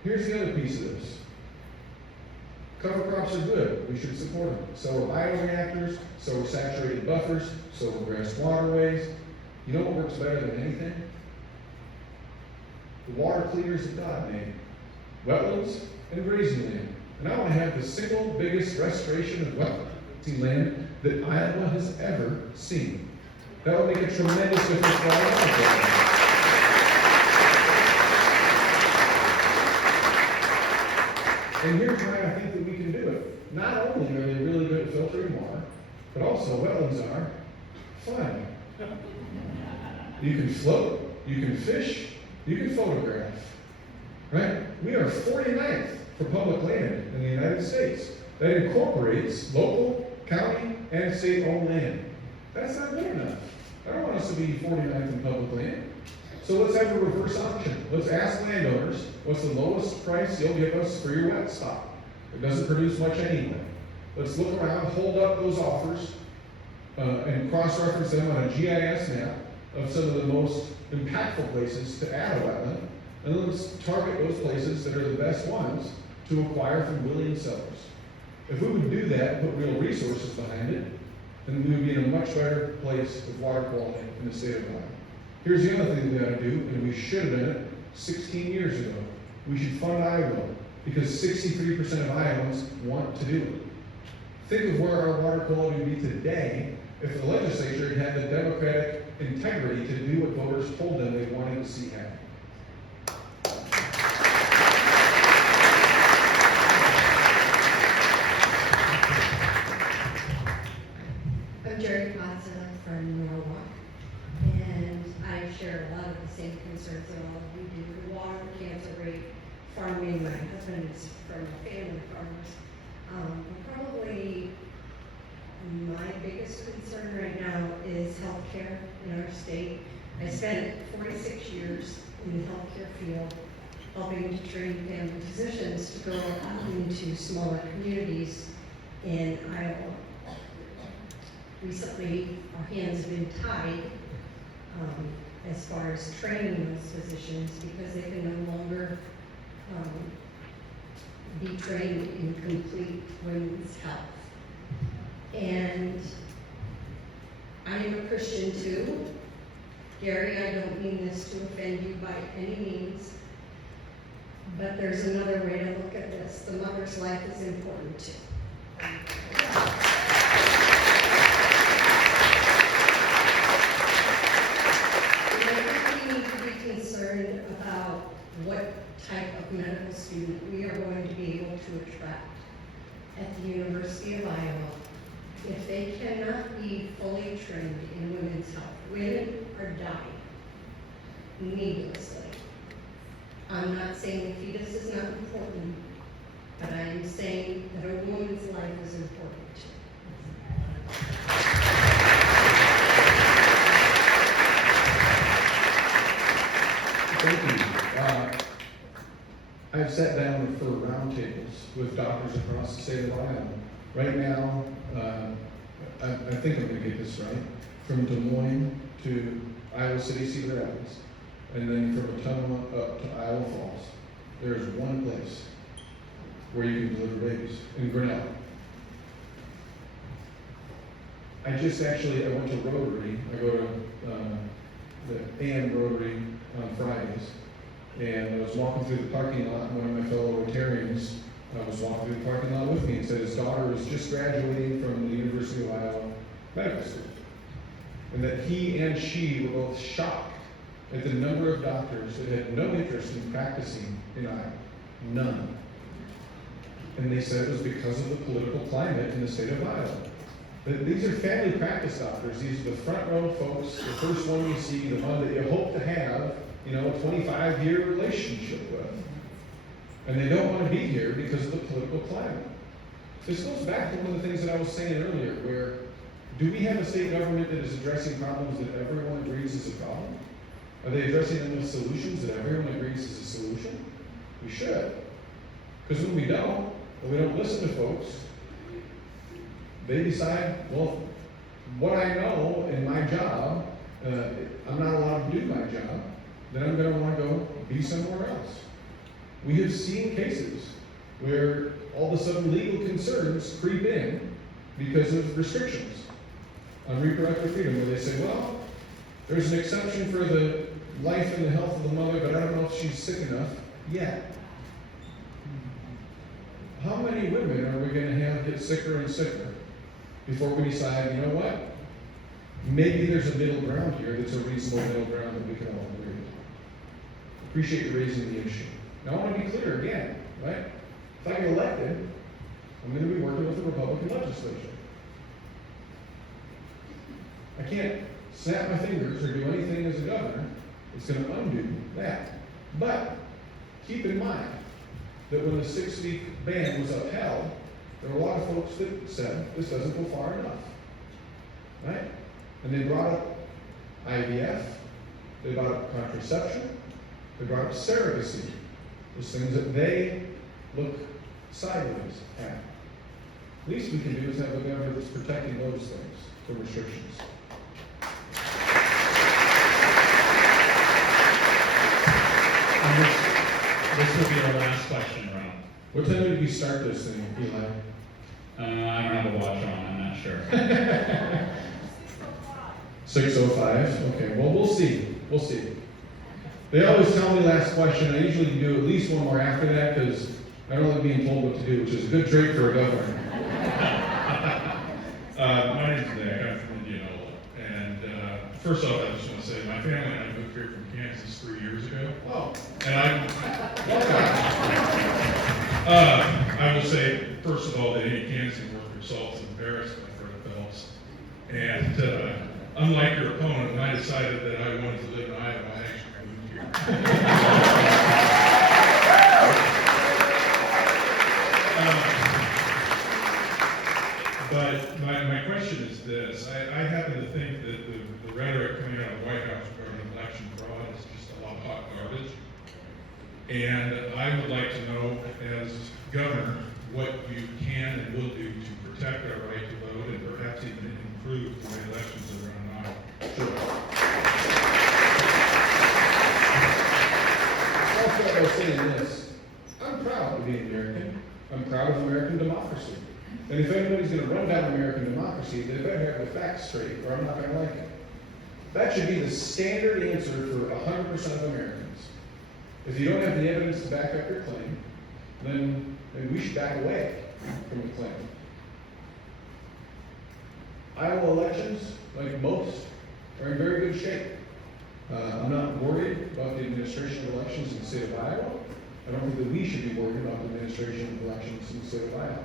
Here's the other piece of this. Cover crops are good, we should support them. So are bioreactors, so are saturated buffers, so are grass waterways. You know what works better than anything? The water cleaners that God made. Wetlands and grazing land. And I want to have the single biggest restoration of wetland land that Iowa has ever seen. That would make a tremendous difference for Iowa. And here's why I think that we can do it. Not only are they really good at filtering water, but also wetlands are fun. You can float, you can fish, you can photograph, right? We are 49th for public land in the United States. That incorporates local, county, and state-owned land. That's not good enough. I don't want us to be 49th in public land. So let's have a reverse auction. Let's ask landowners, what's the lowest price you'll give us for your wet spot? It doesn't produce much anyway. Let's look around, hold up those offers, and cross-reference them on a GIS map of some of the most impactful places to add a wetland, and then let's target those places that are the best ones to acquire from willing sellers. If we would do that, put real resources behind it, then we would be in a much better place with water quality in the state of Iowa. Here's the other thing we gotta do, and we should have done it 16 years ago. We should fund Iowa, because 63% of Iowans want to do it. Think of where our water quality would be today if the legislature had had the democratic integrity to do what voters told them they wanted to see happen. I'm Jerry Plaza from Norwalk, and I share a lot of the same concerns that all of you do. The water, cancer rate, farming. My husband is from a family of farmers. Probably my biggest concern right now is healthcare in our state. I spent 46 years in the healthcare field, helping to train family physicians to go out into smaller communities in Iowa. Recently, our hands have been tied as far as training those physicians because they can no longer be trained in complete women's health. And I am a Christian too. Gary, I don't mean this to offend you by any means, but there's another way to look at this. The mother's life is important too. Concerned about what type of medical student we are going to be able to attract at the University of Iowa if they cannot be fully trained in women's health. Women are dying needlessly. I'm not saying the fetus is not important, but I am saying that a woman's life is important too. Thank you. I've sat down for roundtables with doctors across the state of Iowa. Right now, I think I'm going to get this right. From Des Moines to Iowa City, Cedar Rapids, and then from Ottumwa up to Iowa Falls, there is one place where you can deliver babies, in Grinnell. I went to Rotary. I go to the AM Rotary on Fridays, and I was walking through the parking lot, and one of my fellow Rotarians was walking through the parking lot with me and said his daughter was just graduating from the University of Iowa Medical School, and that he and she were both shocked at the number of doctors that had no interest in practicing in Iowa. None. And they said it was because of the political climate in the state of Iowa. That these are family practice doctors. These are the front row folks, the first one you see, the one that you hope to have, a 25-year relationship with. And they don't want to be here because of the political climate. This goes back to one of the things that I was saying earlier, where do we have a state government that is addressing problems that everyone agrees is a problem? Are they addressing them with solutions that everyone agrees is a solution? We should. Because when we don't listen to folks, they decide, well, what I know in my job, I'm not allowed to do my job, then I'm going to want to go be somewhere else. We have seen cases where all of a sudden legal concerns creep in because of restrictions on reproductive freedom, where they say, well, there's an exception for the life and the health of the mother, but I don't know if she's sick enough yet. How many women are we going to have get sicker and sicker before we decide, you know what? Maybe there's a middle ground here that's a reasonable middle ground that we can all agree with. Appreciate you raising the issue. Now I want to be clear again, right? If I get elected, I'm going to be working with the Republican legislature. I can't snap my fingers or do anything as a governor that's going to undo that. But keep in mind that when the 6-week ban was upheld, there were a lot of folks that said this doesn't go far enough, right? And they brought up IVF, they brought up contraception, they brought up surrogacy, those things that they look sideways at. Least we can do is have a government that's protecting those things from restrictions. This will be our last question round. What time did we start this thing, Eli? I don't have a watch on, I'm not sure. 6:05. Okay, well, we'll see. We'll see. They always tell me last question. I usually do at least one more after that because I don't like being told what to do, which is a good trait for a governor. My name's Nick. I'm from Indianola. And first off, I just want to say my family and I moved here from Kansas 3 years ago. Oh, And I will say, first of all, that any Kansas worth their salt is embarrassed by Fred Phelps. And unlike your opponent, when I decided that I wanted to live in Iowa, I actually moved here. But my question is this. I happen to think that the rhetoric coming out of the White House regarding election fraud is just a lot of hot garbage. And I would like to know, as governor, what you can and will do to protect our right to vote and perhaps even improve the way elections are run in Iowa. sure. I'll start by saying this. I'm proud to be an American. I'm proud of American democracy. And if anybody's going to run down American democracy, they better have the facts straight, or I'm not going to like it. That should be the standard answer for 100% of Americans. If you don't have the evidence to back up your claim, then we should back away from the claim. Iowa elections, like most, are in very good shape. I'm not worried about the administration of elections in the state of Iowa. I don't think that we should be worried about the administration of elections in the state of Iowa.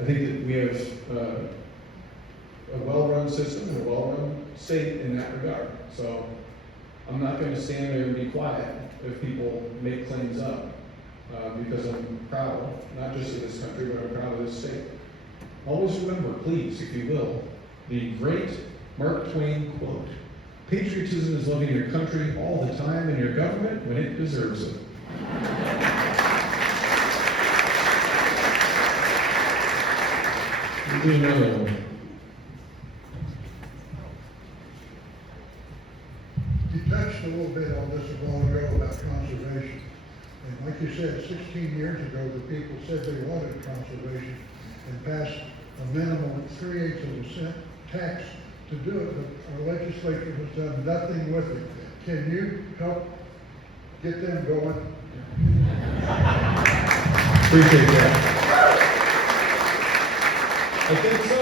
I think that we have a well-run system and a well-run state in that regard. So I'm not going to stand there and be quiet if people make claims up, because I'm proud, not just of this country, but I'm proud of this state. Always remember, please, if you will, the great Mark Twain quote: "Patriotism is loving your country all the time and your government when it deserves it." We'll do another one. You touched a little bit on this a while ago about conservation. And like you said, 16 years ago, the people said they wanted conservation and passed a minimum of 3/8 of a cent tax to do it, but our legislature has done nothing with it. Can you help get them going. Appreciate that. I think so.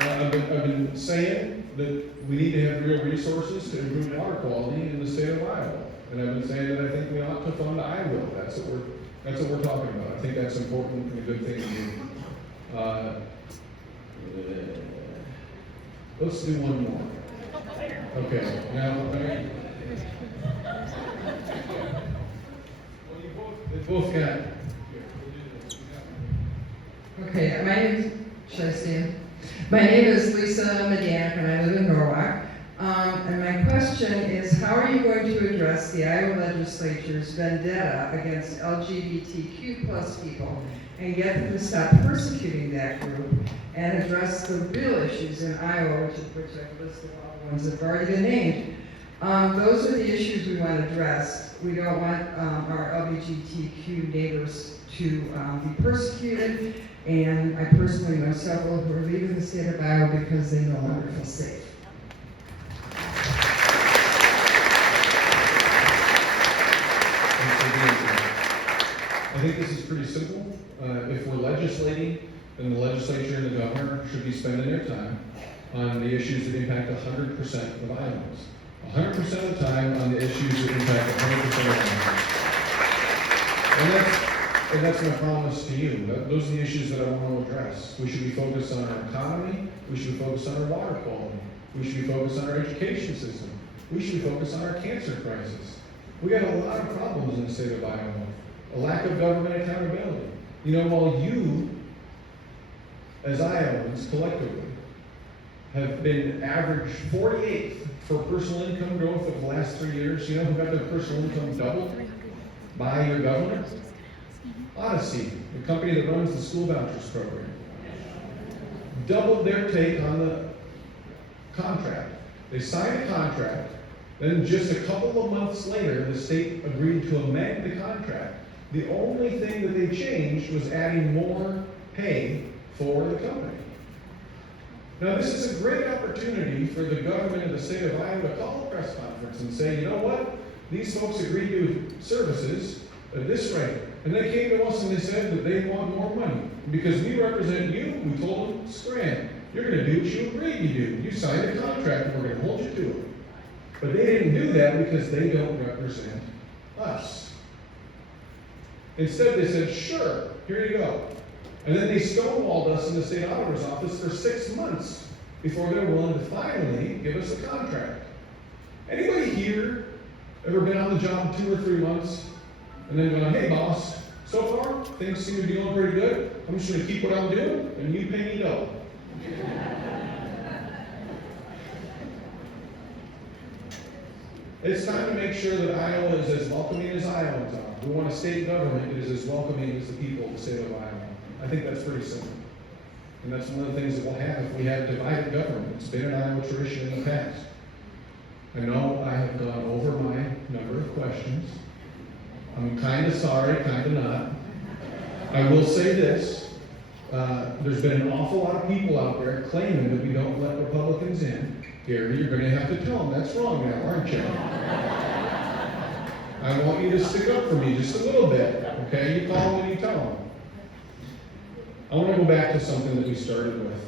I've been saying that we need to have real resources to improve water quality in the state of Iowa. And I've been saying that I think we ought to fund IA-Gov. That's what we're talking about. I think that's important and a good thing to do. Let's do one more. Okay, now, they both got. Okay, my name is, should I stand? My name is Lisa Medianic and I live in Norwalk. And my question is, how are you going to address the Iowa legislature's vendetta against LGBTQ plus people and get them to stop persecuting that group and address the real issues in Iowa, which I've listed all the ones that have already been named? Those are the issues we want addressed. We don't want our LGBTQ neighbors to be persecuted, and I personally know several who are leaving the state of Iowa because they no longer feel safe. I think this is pretty simple. If we're legislating, then the legislature and the governor should be spending their time on the issues that impact 100% of Iowans. 100% of the time on the issues that impact 100% of Iowans. And that's my promise to you. Those are the issues that I want to address. We should be focused on our economy. We should be focused on our water quality. We should be focused on our education system. We should be focused on our cancer crisis. We got a lot of problems in the state of Iowa. A lack of government accountability. You know, while you, as Iowans collectively, have been average 48th for personal income growth over the last 3 years, you know who got their personal income doubled by your governor? Odyssey, the company that runs the school vouchers program, doubled their take on the contract. They signed a contract, then just a couple of months later, the state agreed to amend the contract. The only thing that they changed was adding more pay for the company. Now, this is a great opportunity for the government of the state of Iowa to call a press conference and say, you know what? These folks agreed to services at this rate. And they came to us and they said that they want more money. Because we represent you, we told them, scram. You're going to do what you agreed to do. You signed a contract and we're going to hold you to it. But they didn't do that because they don't represent us. Instead, they said, sure, here you go. And then they stonewalled us in the state auditor's office for 6 months before they were willing to finally give us a contract. Anybody here ever been on the job 2 or 3 months and then going, hey boss, so far things seem to be going pretty good. I'm just going to keep what I'm doing and you pay me double. It's time to make sure that Iowa is as welcoming as Iowans are. We want a state government that is as welcoming as the people of the state of Iowa. I think that's pretty simple. And that's one of the things that we'll have if we have divided government. It's been an Iowa tradition in the past. I know I have gone over my number of questions. I'm kind of sorry, kind of not. I will say this. There's been an awful lot of people out there claiming that we don't let Republicans in. Gary, you're going to have to tell them that's wrong now, aren't you? I want you to stick up for me just a little bit, okay? You call them and you tell them. I want to go back to something that we started with.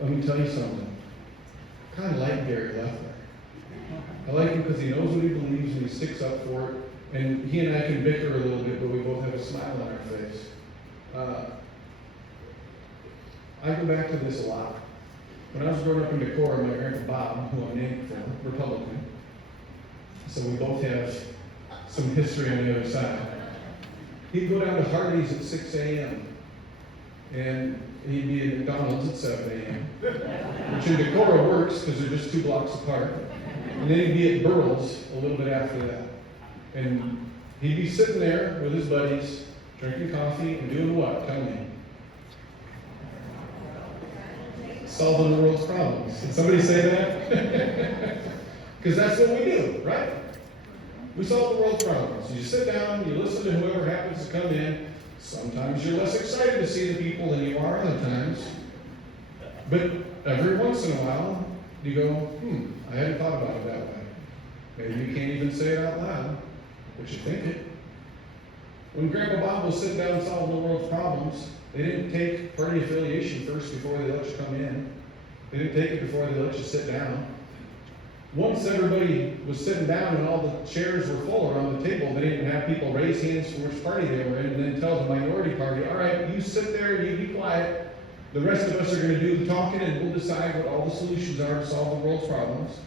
Let me tell you something. I kind of like Gary Leffler. I like him because he knows what he believes and he sticks up for it. And he and I can bicker a little bit, but we both have a smile on our face. I go back to this a lot. When I was growing up in Decorah, my grandpa Bob, who I'm named for, Republican. So we both have some history on the other side. He'd go down to Hardee's at 6 a.m. and he'd be at McDonald's at 7 a.m. Which in Decorah works because they're just 2 blocks apart. And then he'd be at Burl's a little bit after that. And he'd be sitting there with his buddies, drinking coffee and doing what? Tell me. Solving the world's problems. Did somebody say that? Because that's what we do, right? We solve the world's problems. You sit down, you listen to whoever happens to come in. Sometimes you're less excited to see the people than you are other times. But every once in a while, you go, I hadn't thought about it that way. Maybe you can't even say it out loud. but you think it. When Grandpa Bob was sitting down solving the world's problems, they didn't take party affiliation first before they let you come in. They didn't take it before they let you sit down. Once everybody was sitting down and all the chairs were full around the table, they didn't have people raise hands for which party they were in and then tell the minority party, all right, you sit there and you be quiet. The rest of us are going to do the talking and we'll decide what all the solutions are to solve the world's problems.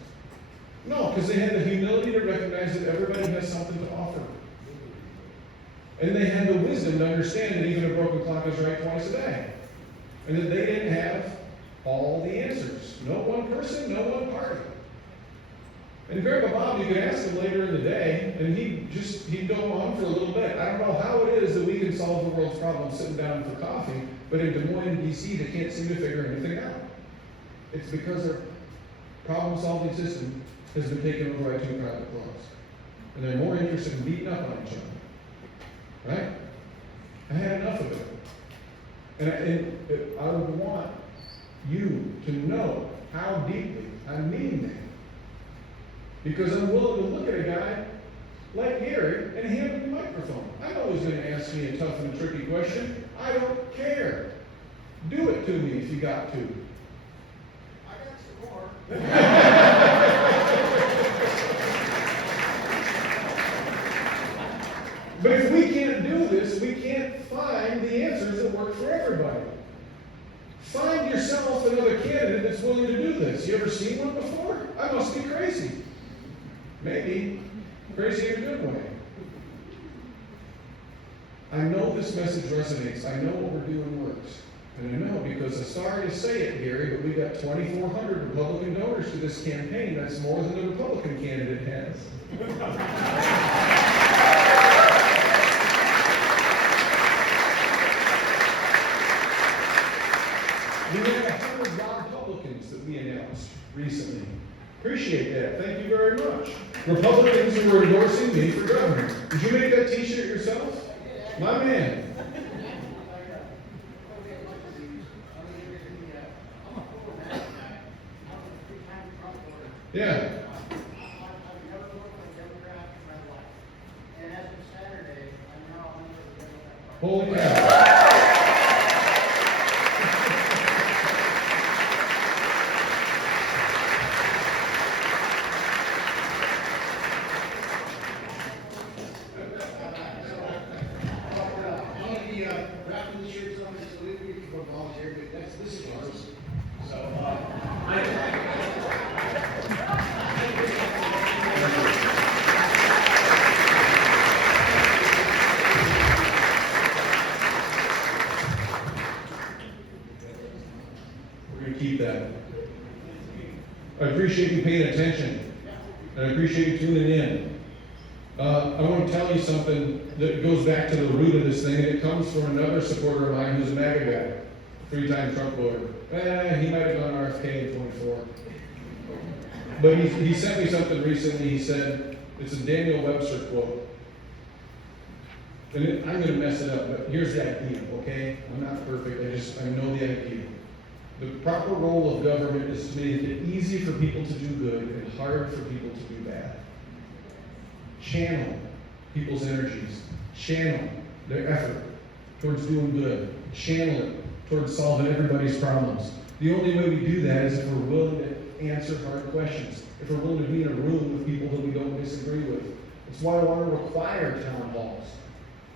No, because they had the humility to recognize that everybody has something to offer. And they had the wisdom to understand that even a broken clock is right twice a day. And that they didn't have all the answers. No one person, no one party. And Grandpa Bob, you could ask him later in the day, and he'd go on for a little bit. I don't know how it is that we can solve the world's problems sitting down for coffee, but in Des Moines, D.C., they can't seem to figure anything out. It's because their problem-solving system has been taken over by 2 private clubs. And they're more interested in beating up on each other. Right? I had enough of it. And I would want you to know how deeply I mean that. Because I'm willing to look at a guy like Gary and hand him the microphone. I know he's going to ask me a tough and a tricky question. I don't care. Do it to me if you got to. I got some more. But if we can't do this, we can't find the answers that work for everybody. Find yourself another candidate that's willing to do this. You ever seen one before? I must be crazy. Maybe. Crazy in a good way. I know this message resonates. I know what we're doing works. And I know because I'm sorry to say it, Gary, but we got 2,400 Republican donors to this campaign. That's more than the Republican candidate has. We had 100 Republicans that we announced recently. Appreciate that. Thank you very much. Republicans who were endorsing me for governor. Did you make that t-shirt yourself? My man. Yeah. Holy cow. Keep that. I appreciate you paying attention. And I appreciate you tuning in. I want to tell you something that goes back to the root of this thing, and it comes from another supporter of mine who's a MAGA guy, 3-time Trump voter. He might have gone RFK in 24. But he sent me something recently. He said, it's a Daniel Webster quote. And I'm going to mess it up, but here's the idea, okay? I'm not perfect, I know the idea. The proper role of government is to make it easy for people to do good and hard for people to do bad. Channel people's energies. Channel their effort towards doing good. Channel it towards solving everybody's problems. The only way we do that is if we're willing to answer hard questions. If we're willing to be in a room with people that we don't disagree with. That's why I want to require town halls.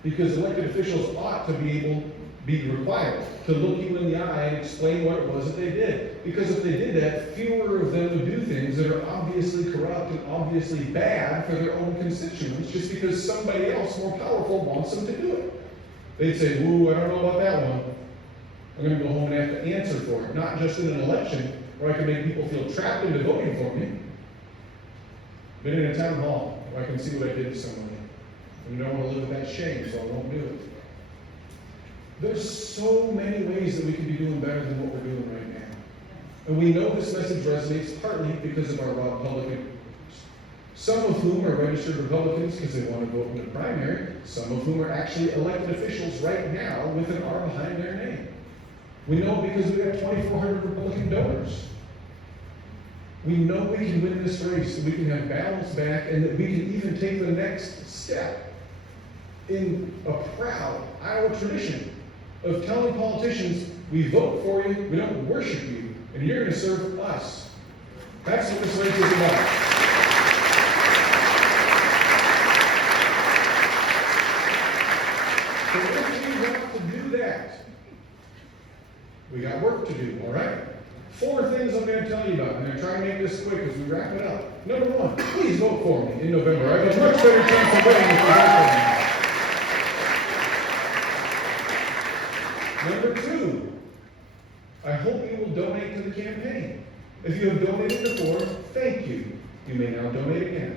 Because elected officials ought to be required to look you in the eye and explain what it was that they did. Because if they did that, fewer of them would do things that are obviously corrupt and obviously bad for their own constituents just because somebody else more powerful wants them to do it. They'd say, ooh, I don't know about that one. I'm going to go home and have to answer for it. Not just in an election where I can make people feel trapped into voting for me, but in a town hall where I can see what I did to somebody. And I don't want to live with that shame, so I won't do it. There's so many ways that we can be doing better than what we're doing right now. And we know this message resonates partly because of our Republican, some of whom are registered Republicans because they want to vote in the primary, some of whom are actually elected officials right now with an R behind their name. We know because we have 2,400 Republican donors. We know we can win this race, that we can have balance back, and that we can even take the next step in a proud Iowa tradition of telling politicians, we vote for you, we don't worship you, and you're going to serve us. That's what this race is about. So if we want to do that, we got work to do, all right? 4 things I'm going to tell you about. I'm going to try and make this quick as we wrap it up. Number 1, please vote for me in November. I have a much better chance of winning if you vote for me. Number 2, I hope you will donate to the campaign. If you have donated before, thank you. You may now donate again.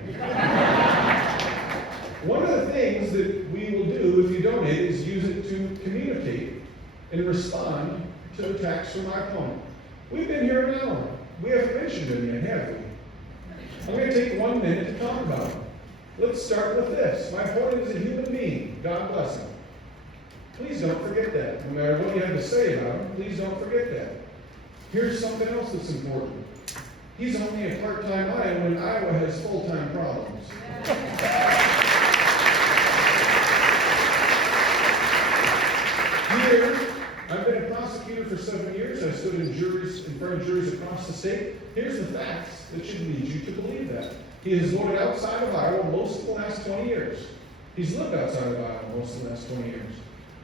One of the things that we will do if you donate is use it to communicate and respond to attacks from my opponent. We've been here an hour. We haven't mentioned them yet, have we? I'm going to take 1 minute to talk about them. Let's start with this. My opponent is a human being. God bless him. Please don't forget that. No matter what you have to say about him, please don't forget that. Here's something else that's important. He's only a part-time Iowan, and Iowa has full-time problems. Here, I've been a prosecutor for 7 years. I stood in front of juries across the state. Here's the facts that should lead you to believe that. He has voted outside of Iowa most of the last 20 years. He's lived outside of Iowa most of the last 20 years.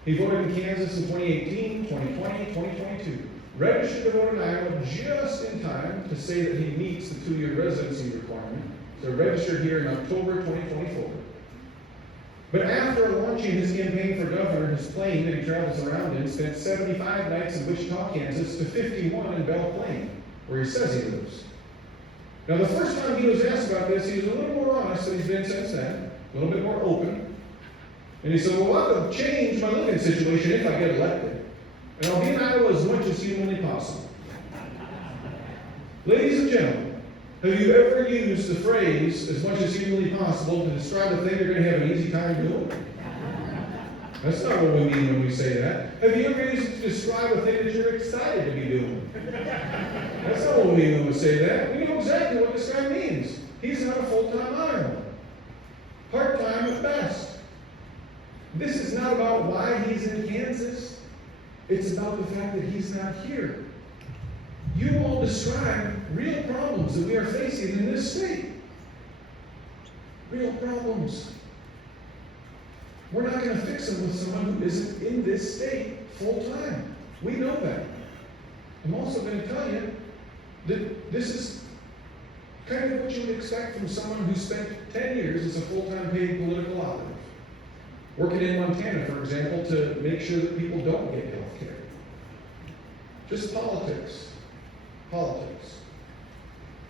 He voted in Kansas in 2018, 2020, 2022. Registered to vote in Iowa just in time to say that he meets the 2-year residency requirement. So registered here in October 2024. But after launching his campaign for governor, his plane that he travels around in spent 75 nights in Wichita, Kansas, to 51 in Belle Plaine, where he says he lives. Now, the first time he was asked about this, he was a little more honest than he's been since then, a little bit more open. And he said, well, I'll change my living situation if I get elected. And I'll be in Iowa as much as humanly possible. Ladies and gentlemen, have you ever used the phrase, as much as humanly possible, to describe a thing you're going to have an easy time doing? That's not what we mean when we say that. Have you ever used it to describe a thing that you're excited to be doing? That's not what we mean when we say that. We know exactly what this guy means. He's not a full-time Iowan. Part-time at best. This is not about why he's in Kansas. It's about the fact that he's not here. You all describe real problems that we are facing in this state. Real problems. We're not going to fix them with someone who isn't in this state full time. We know that. I'm also going to tell you that this is kind of what you would expect from someone who spent 10 years as a full-time paid political operative. Working in Montana, for example, to make sure that people don't get health care. Just politics. Politics.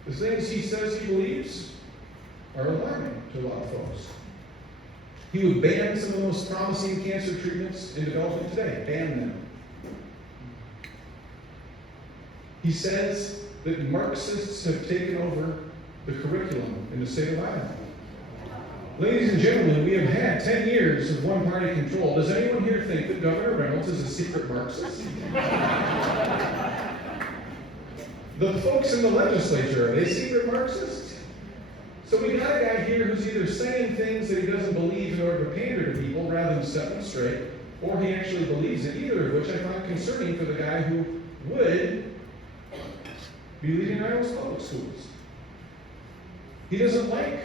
The things he says he believes are alarming to a lot of folks. He would ban some of the most promising cancer treatments in development today. Ban them. He says that Marxists have taken over the curriculum in the state of Iowa. Ladies and gentlemen, we have had 10 years of one-party control. Does anyone here think that Governor Reynolds is a secret Marxist? The folks in the legislature, are they secret Marxists? So we got a guy here who's either saying things that he doesn't believe in order to pander to people rather than set them straight, or he actually believes it, either of which I find concerning for the guy who would be leading Iowa's public schools. He doesn't like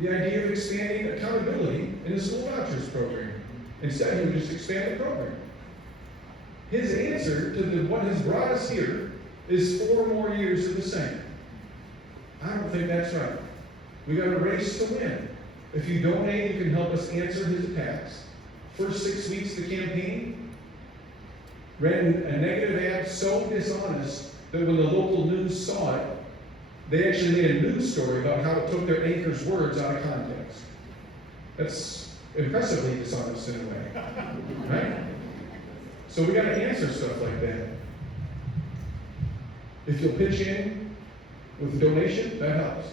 the idea of expanding accountability in the school vouchers program. Instead, he would just expand the program. His answer to what has brought us here is 4 more years of the same. I don't think that's right. We got a race to win. If you donate, you can help us answer his attacks. First 6 weeks of the campaign, ran a negative ad so dishonest that when the local news saw it, they actually made a news story about how it took their anchor's words out of context. That's impressively dishonest in a way, right? So we got to answer stuff like that. If you'll pitch in with a donation, that helps.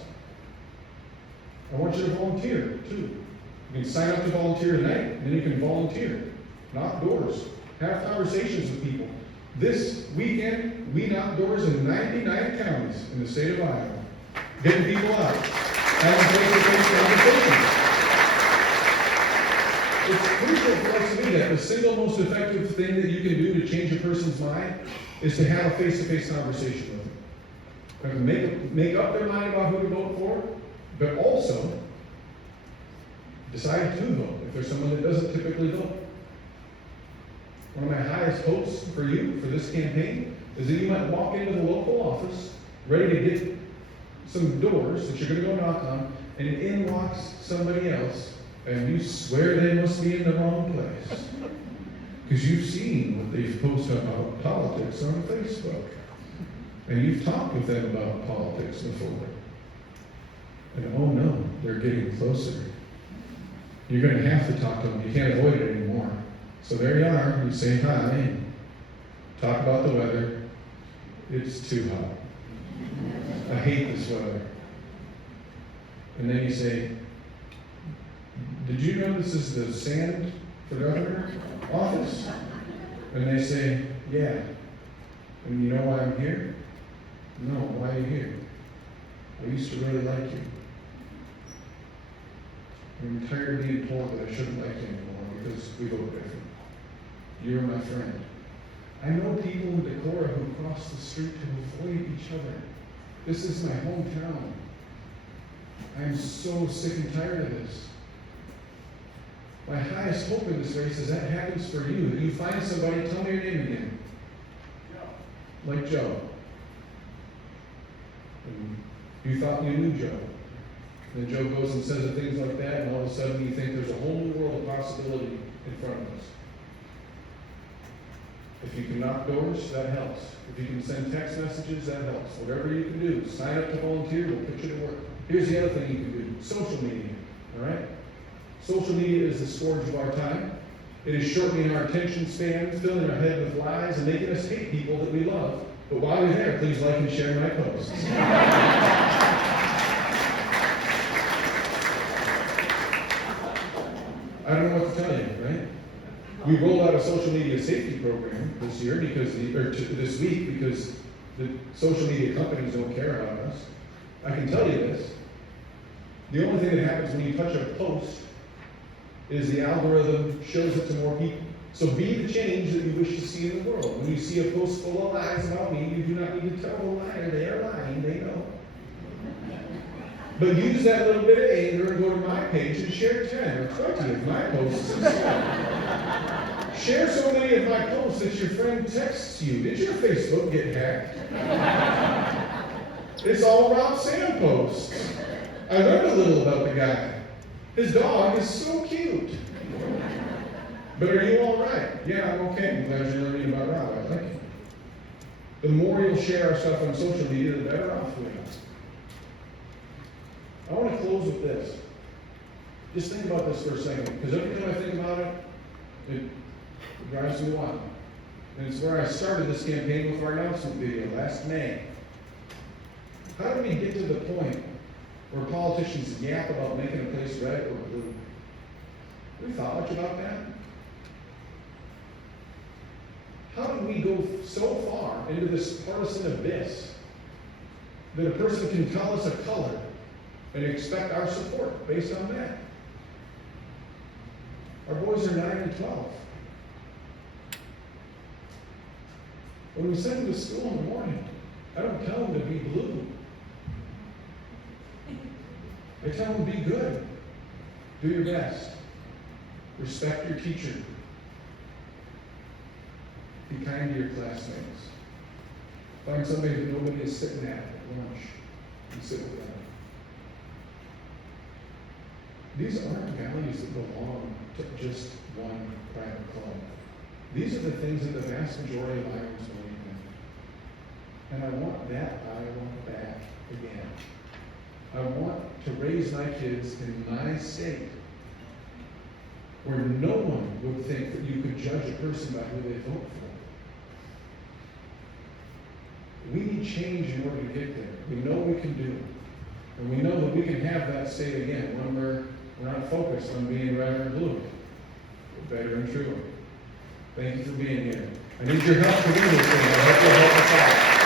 I want you to volunteer, too. You can sign up to volunteer tonight, and then you can volunteer. Knock doors. Have conversations with people. This weekend, we knocked doors in 99 counties in the state of Iowa, getting people out, having face-to-face conversations. It's crucial for us to do that. The single most effective thing that you can do to change a person's mind is to have a face-to-face conversation with them. Make up their mind about who to vote for, but also decide to vote if there's someone that doesn't typically vote. One of my highest hopes for you for this campaign is that you might walk into the local office ready to get some doors that you're going to go knock on, and in walks somebody else, and you swear they must be in the wrong place. Because you've seen what they've posted about politics on Facebook. And you've talked with them about politics before. And oh no, they're getting closer. You're going to have to talk to them. You can't avoid it anymore. So there you are. You say hi. Talk about the weather. It's too hot. I hate this weather. And then you say, did you know this is the Sand for Governor office? And they say, yeah. And you know why I'm here? No, why are you here? I used to really like you. I'm tired of being told that I shouldn't like you anymore because we vote different. You're my friend. I know people in Decorah who cross the street to avoid each other. This is my hometown. I'm so sick and tired of this. My highest hope in this race is that happens for you, that you find somebody, tell me your name again. Joe. Like Joe. And you thought you knew Joe. And then Joe goes and says things like that, and all of a sudden you think there's a whole new world of possibility in front of us. If you can knock doors, that helps. If you can send text messages, that helps. Whatever you can do, sign up to volunteer, we'll put you to work. Here's the other thing you can do, social media, all right? Social media is the scourge of our time. It is shortening our attention span, filling our head with lies, and making us hate people that we love. But while you're there, please like and share my posts. I don't know what to tell you, right? We rolled out a social media safety program this year this week because the social media companies don't care about us. I can tell you this. The only thing that happens when you touch a post is the algorithm shows it to more people. So be the change that you wish to see in the world. When you see a post full of lies about me, you do not need to tell the liar they are lying, they know. But use that little bit of anger and go to my page and share 10 or 20 of my posts instead. Share so many of my posts that your friend texts you. Did your Facebook get hacked? It's all Rob Sand posts. I learned a little about the guy. His dog is so cute. But are you all right? Yeah, I'm okay. I'm glad you're learning about Rob. I like him. The more you'll share our stuff on social media, the better off we are. I want to close with this. Just think about this for a second, because every time I think about it, it drives me wild. And it's where I started this campaign with our announcement video last May. How did we get to the point where politicians yap about making a place red or blue? Have we thought much about that? How did we go so far into this partisan abyss that a person can tell us a color and expect our support based on that? Our boys are 9 and 12. When we send them to school in the morning, I don't tell them to be blue. I tell them to be good. Do your best. Respect your teacher. Be kind to your classmates. Find somebody that nobody is sitting at lunch and sit with them. These aren't values that belong to just one private club. These are the things that the vast majority of Iowans believe in. And I want that Iowa back again. I want to raise my kids in my state where no one would think that you could judge a person by who they vote for. We need change in order to get there. We know we can do it. And we know that we can have that state again when we're not focused on being red or blue, but better and truer. Thank you for being here. I need your help to win this thing. I hope you'll help us out.